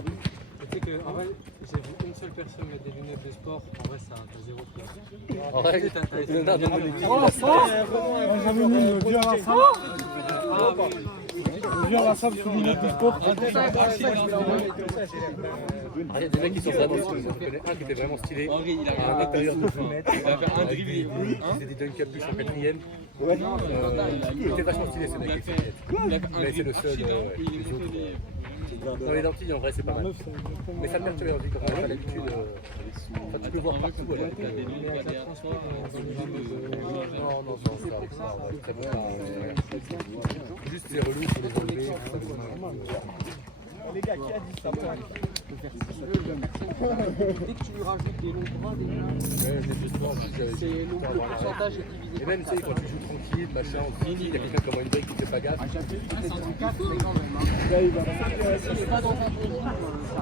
Tu sais que, en vrai, j'ai vu une seule personne mettre des lunettes de sport, en vrai, ça a 0 point. En vrai, J'avais mis le vieux à la salle. Le vieux à la salle sous lunettes de sport. il y a des mecs qui sont vraiment stylés. J'en connais un qui était vraiment stylé. Un intérieur de 2 mètres. Il va faire un dribble. Il faisait des dunk capuches en 4ème. Il était vachement stylé ce mec. Mais c'est le seul. Les autres. Dans les lentilles, en vrai, c'est pas mal. Mais ça me perturbe aussi quand on n'a pas l'habitude. Enfin, tu peux voir partout. Non, ça, très bon. Juste, c'est relou, il faut les enlever. Les gars, qui a dit ça? Dès que tu lui rajoutes des longs bras, déjà, c'est le pourcentage est divisé. Et même, tu sais, quand tu joues tranquille, machin, on finit, il y a quelqu'un comme une break qui fait pas gaffe. C'est du 4, mais quand même. Hein. Si c'est pas dans un bon rythme, ça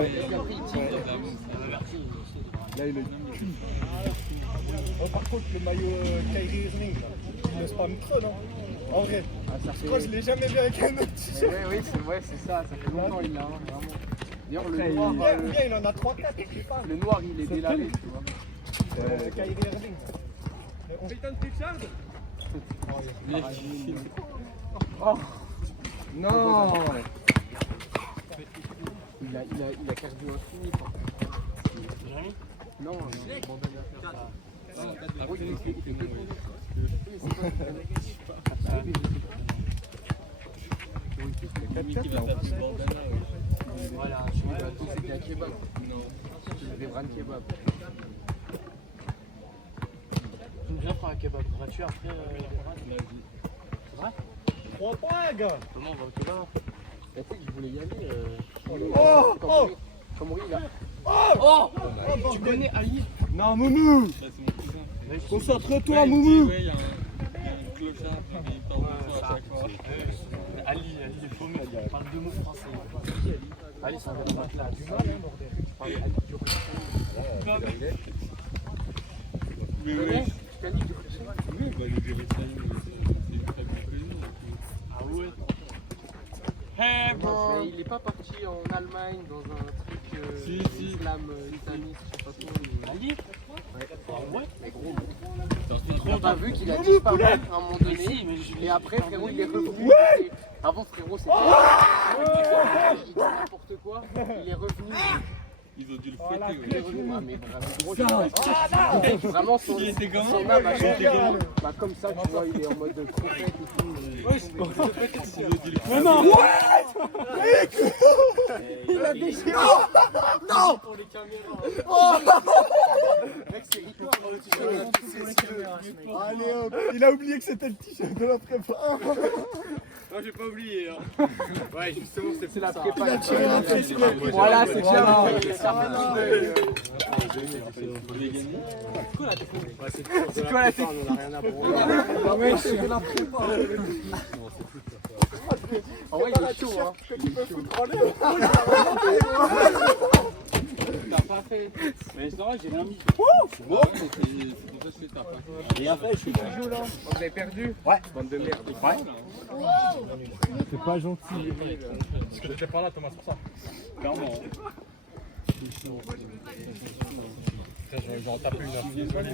et puis après, il tire. Là, il est. Par contre, le maillot Kyrie Irving, il ne spam trop, non? En vrai. Je crois que je l'ai jamais vu avec un autre t-shirt. Oui, c'est ça, ça fait longtemps il l'a, hein, vraiment. D'ailleurs, le noir, Bien, il en a 3-4, je sais pas. le noir, il est délavé, tu vois. Kyrie Irving. Peyton Pritchard? Oh non. Il a cardio infini, quoi. Non, il a abandonné à faire ça. Oui, il fait que deux tours. Voilà, je vais gâteau, c'était un kebab. Des bran kebab. J'aime bien faire un kebab gratuit après. C'est vrai? 3 points, gars. Comment on va au kebab? Tu sais que je voulais y aller. Comme il a. Tu connais Ali? Non, Moumou. Concentre-toi, Moumou. Il y a un clochard qui parle de toi à chaque fois. Ali est paumé, il parle 2 mots français. Ali, ça va être là. Du mal, hein, bordel. Oui, bah le Jérusalem, c'est une très bonne maison. Ah ouais? Mais il est pas parti en Allemagne dans un truc islamiste, je sais pas trop. Ali? Ouais, mais gros. On a vu qu'il a disparu à un moment donné. Et après, frérot, il est revenu. Avant, frérot, c'était. Il dit n'importe quoi. Il est revenu. Ils ont dû le fouetter. Vraiment, son Il était comment? son âme a changé. Bah, comme ça, tu vois, il est en mode trompette et tout. Mais non! Il a déchiré. Non! Pour les caméras. Mec, c'est hyper. Allez hop, il a oublié que c'était le t-shirt de la prépa. Non, j'ai pas oublié. Hein. Ouais, justement, C'est la prépa. Il a tiré un t-shirt. Voilà, c'est bien. C'est quoi la tête? On en a rien à branler. Ah ouais, c'est la prépa. En vrai, il est chaud, hein. T'as pas fait. Mais c'est vrai, j'ai rien mis. C'est bon, c'est pour ça que t'as pas fait. Rien fait, je suis bon. Vous avez perdu? Ouais. Bande de merde. Ouais. C'est pas gentil. Parce que j'étais pas là, Thomas, c'est pour ça. Clairement. J'en tape une à pied, désolé.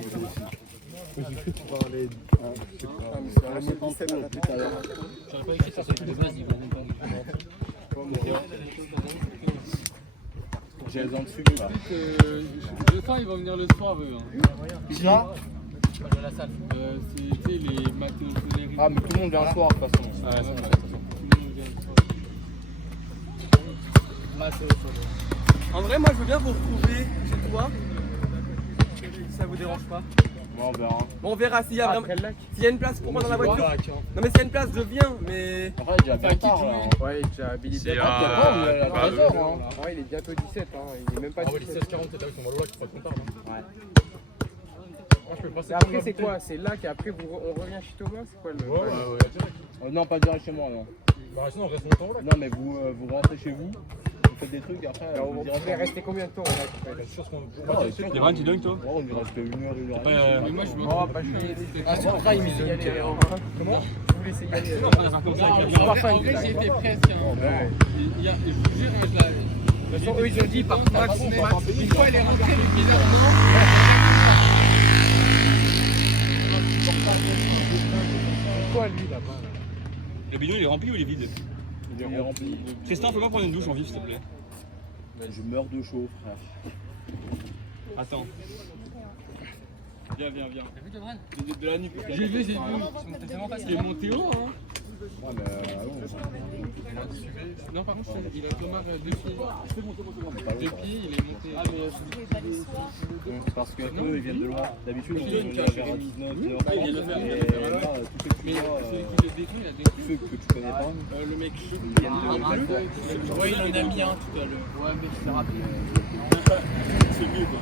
J'ai cru que tu parlais. Je sais pas. J'aurais pas écrit ça sur les bases, ils vont pas. J'ai les dessus là. Le temps, ils vont venir le soir, eux. Qui ça? De la salle. C'est les Mathéo Soleri. Ah, mais tout le monde vient le soir de toute façon. Ouais, Là, c'est au sol. En vrai, moi, je veux bien vous retrouver chez toi. Si ça vous dérange pas. Bon, on verra. Bon, on verra s'il y a vraiment. S'il y a une place pour moi dans la voiture. Voilà, Non, mais s'il y a une place, je viens, mais. En vrai, déjà bien tard là. Ouais, déjà Billy C'est Depp. à 13h. Ouais, il est bientôt 17, hein. Il est même pas Ah ouais, les 17. 16-40, c'est là où ils sont Malola qui font qu'on parle. Ouais. Moi, je peux passer. Et après, c'est quoi? C'est là qu'après, on revient chez Thomas? C'est quoi le. Ouais, Non, pas direct chez moi, non. Bah, sinon, on reste longtemps là. Non, mais vous rentrez chez vous, vous faites des trucs et après. Alors, on pourrait rester combien de temps? Je suis sûr qu'on. Y'a rien, tu donnes toi? Ouais, on y reste 1 heure, 1 heure. Mais moi, je me Oh, bah, je suis. Ah, sur le train, il me y aller. Comment? Vous laissez y aller. En vrai, j'y étais presque. Hein. Je vous jure, moi, je l'avais. De toute façon, eux, ils ont dit par max. Une fois, elle est rentrée, mais bizarrement. Quoi, lui, là-bas? Le bidon il est rempli ou il est vide? Il est rempli. Tristan, fais-moi prendre une douche en vif s'il te plaît. Je meurs de chaud, frère. Attends. Viens. De la nuit. J'ai vu. C'est mon Théo, hein. Ouais, mais allons. Non, par contre, il a Thomas deux pieds. Deux pieds, il est monté. Ah, mais Parce que eux, ils viennent de loin. D'habitude, ils viennent vers 19h. ils viennent le faire. Et là, tous ceux que tu Mais vois, celui qui le détruit, il a détruit. ceux que tu connais pas, Le mec chaud. ils viennent de Belfort. Ouais, il en a mis un tout à l'heure. Ouais, mais c'est rapide. C'est mieux, quoi.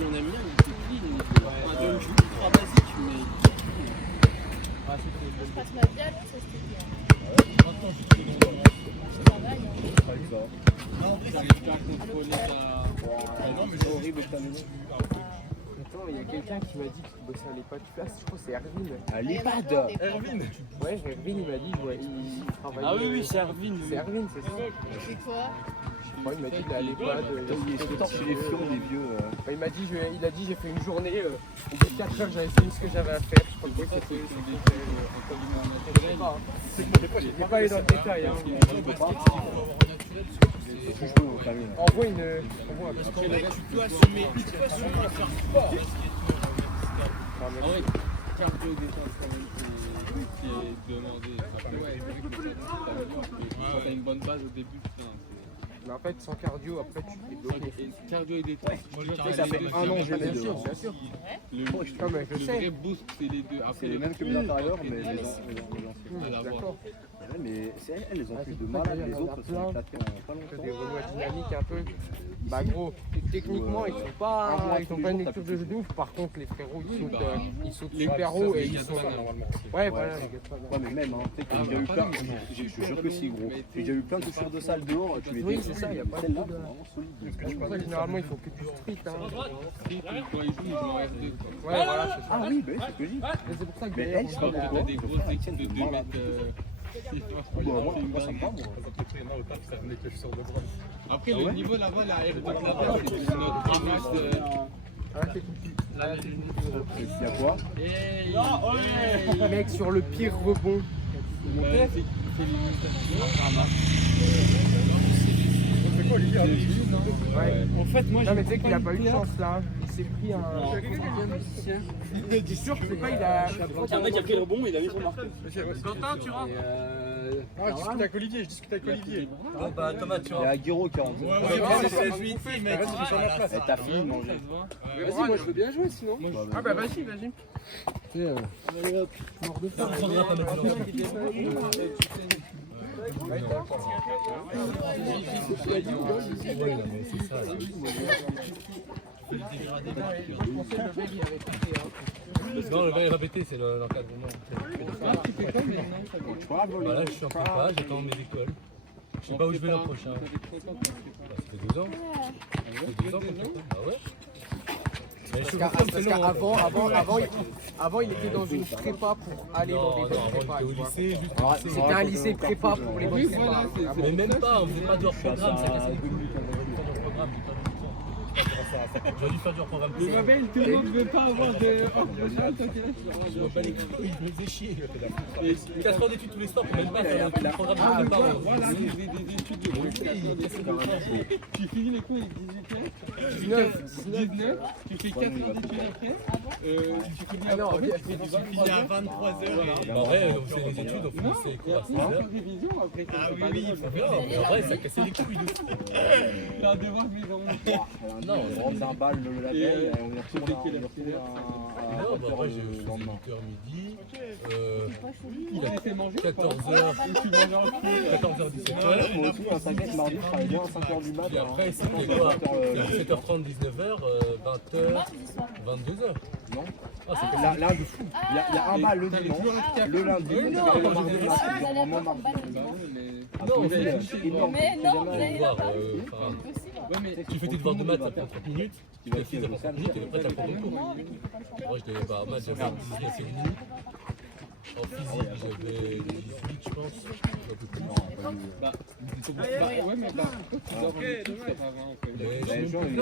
Il en a mis un, il était clean. Un dunk ultra basique, mais. Je passe ma vie à Lyon, ça c'était bien. Je travaille. J'arrive pas à contrôler la. C'est horrible cette année. Attends, il y a quelqu'un qui m'a dit qu'il bossait à l'EHPAD. Je crois que c'est Erwin. À l'EHPAD. Erwin. Ouais, Erwin, il m'a dit, ouais, il travaille. Ah oui, c'est Erwin. C'est Erwin, c'est ça. C'est quoi? Moi, il m'a dit qu'il est à l'EHPAD. Il est chez les fions des vieux. Bah, il m'a dit, il a dit, j'ai fait une journée. Au bout de 4 heures, j'avais fini ce que j'avais à faire. Je crois que c'était. Je vais pas aller dans le détail. Hein. Envoie une. Envoie un petit Tu peux assumer un sport. En vrai, cardio défense quand même qui est demandé. Quand t'as une bonne base au début, putain. Mais en fait, sans cardio, après, tu fais bloquer. Cardio et défense. Ça fait 1 an que j'ai les deux. Bien sûr. Le Je sais. vrai boost, c'est les deux. C'est les mêmes que les intérieurs, mais les D'accord. D'accord. Ouais, mais c'est elles, elles ont plus de malades, les autres sont éclatés en pas Des longtemps. roues dynamiques un peu. Bah gros, techniquement ils sont pas une lecture de genoux. Par contre les frérots ils sautent super haut et ils sont. Ouais voilà. Ouais, mais même, hein, tu sais, j'ai déjà eu plein. Je te jure que si, gros. J'ai déjà eu plein de touchures de salle dehors. Tu les Oui c'est ça, il y a pas de. celles-là, sont vraiment solides. C'est pour ça que généralement il faut que tu street. Hein. Quand ils jouent, ils vont rester. Ouais voilà c'est ça. Ah oui, bah, c'est ce que je dis. Mais c'est pour ça que Mais d'ailleurs, elle, je sais pas T'as pourquoi. des grosses équipes de 2 mètres. Moi, ça me va, moi. Après, le niveau là-bas, la air là-bas, c'est notre boost. Là c'est une. Il y a quoi? Mec sur le pire rebond. C'est limite. En fait, moi, non, mais tu sais qu'il a pas eu de chance là. Il s'est pris un. T'es sûr que c'est pas, il a. Un mec qui a pris le rebond, il a mis son marque. Quentin, tu rentres? Je discute avec Olivier, Bon bah Thomas, tu Il y a Guiraud qui rentre. C'est ta fille, mon gars. Vas-y, moi je veux bien jouer sinon. Ah bah vas-y, vas-y. Non, le gars est répété, c'est l'encadrement. Bah là, je suis en prépa, j'attends mes écoles. Je sais pas où je vais l'an prochain. Ça fait 2 ans. Ça fait 2 ans qu'on fait ça. Ah ouais. Avant, il était dans une prépa pour aller dans des bonnes prépas. Au lycée, juste C'était un lycée prépa pour les bonnes prépas. mais même pas, on faisait pas de hors programme, c'est cassé les couilles. J'aurais dû faire du hors programme. Le Mabel, tout le monde veut pas avoir de hors-programme, toi t'es là. Je vois pas les couilles, je me faisais chier. 4 heures d'études tous les soirs, pour même pas faire un programme de prépa. Voilà, des études de tu finis les cours avec 18 tu fais 4 heures d'études après, tu finis à 23h. En vrai, on faisait les études, on finissait les cours à 16h. Révision après. Ah oui, mais en vrai, ça cassait les couilles de fou. T'as un devoir de mise en Non, on rentre d'un bal la veille et on y retourne Non, bah après, j'ai 8h midi. Il a fait manger 14h, 17h. Moi aussi, un 5 mardi, je travaille bien à 5h du mat. Et après, c'était quoi 17h30, 19h, 20h, 22h. Non. Ah, c'est Là, de fou. Il y a un bal le dimanche, le lundi, le mardi, vraiment mardi. Non, Mais non, vous allez voir, là-bas. tu fais tes devoirs de maths après 30 minutes, tu fais tes devoirs de 30 minutes et après tu apprends ton cours. Moi, j'étais maths, j'avais 19 et demi. En physique, j'avais 18, je pense. Un peu plus. Ouais, mais bah, toi tu dors en études, ça va avant. Les gens, ils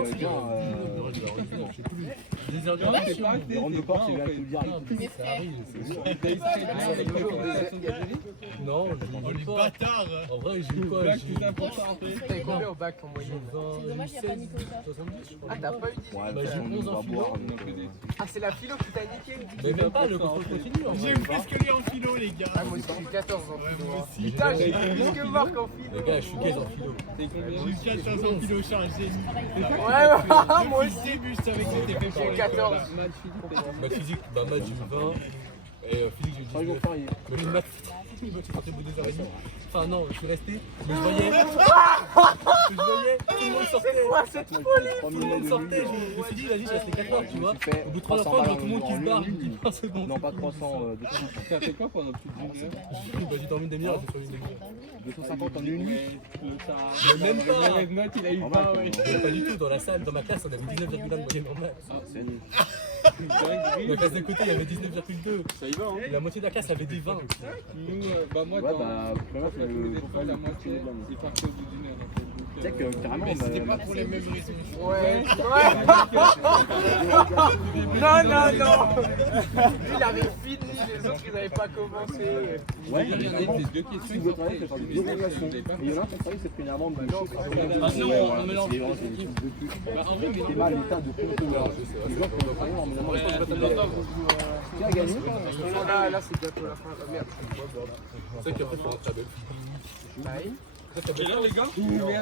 je sais plus. Des heures de les rondes de corps, c'est bien tout dire. ça arrive. Non, je ne lis pas. En vrai, j'ai eu quoi? T'as eu combien au bac en moyenne? C'est dommage, il n'y a pas Nicolas. 70, je crois. Ah, t'as pas eu 10? Ouais, Bah, j'ai 11 en philo. Ah, c'est la philo qui t'a niqué? Mais même pas, le contrôle continue. J'ai eu presque lui en philo, les gars. Ah, moi aussi, j'ai eu 14 en philo. Putain, J'ai eu plus que Marc en philo. Les gars, je suis gaze en philo. J'ai eu 14 en philo, je suis un génie. Ouais, moi aussi. Au début, je savais que c'était fait J'ai eu 14. Maths physique, bah maths j'ai eu 20. Et physique j'ai eu 19. Mais les maths, je suis parti au bout de 2h30. Enfin non, je suis resté. Mais je voyais. Tout le monde sortait. C'est quoi cette folie? Tout le monde sortait. Je me suis dit, vas-y, je restais 4 heures, tu vois. Au bout de 3 heures, je vois tout le monde qui se barre. Je me dis, 3 secondes. Non, pas 300. T'as fait quoi pendant plus d'une heure? Bah, j'ai dormi une demi-heure, j'ai fait une demi-heure. 250 en une nuit. Mais même pas. Le note, il a eu 20. Pas du tout, dans la salle, dans ma classe, on avait 19,1 de moyenne en maths. La classe d'à côté, il y avait 19,2. Ça y va, hein? La moitié de la classe avait des 20. Nous, bah moi, Ouais, dans bah, le problème, c'est les que. écoles, la moitié, il partait au bout d'une heure. Tu sais que carrément, C'était pas pour les mêmes raisons. Ouais. Non, non, non. Il avait fini, les autres, ils n'avaient pas commencé. Ouais, Il y avait des deux si questions. vous voulez travailler, c'est faire des obligations. Et il y en a un qui travaille, c'est pris une amende. Ah non, on mélange. C'est mal l'état de contrôleur. Les gens qui ont travaillé en mélangeant les qui a gagné Là, c'est bientôt la fin. Merde. C'est vrai qu'après, il faut rentrer à Belle. Bah oui. Quelle heure, les gars?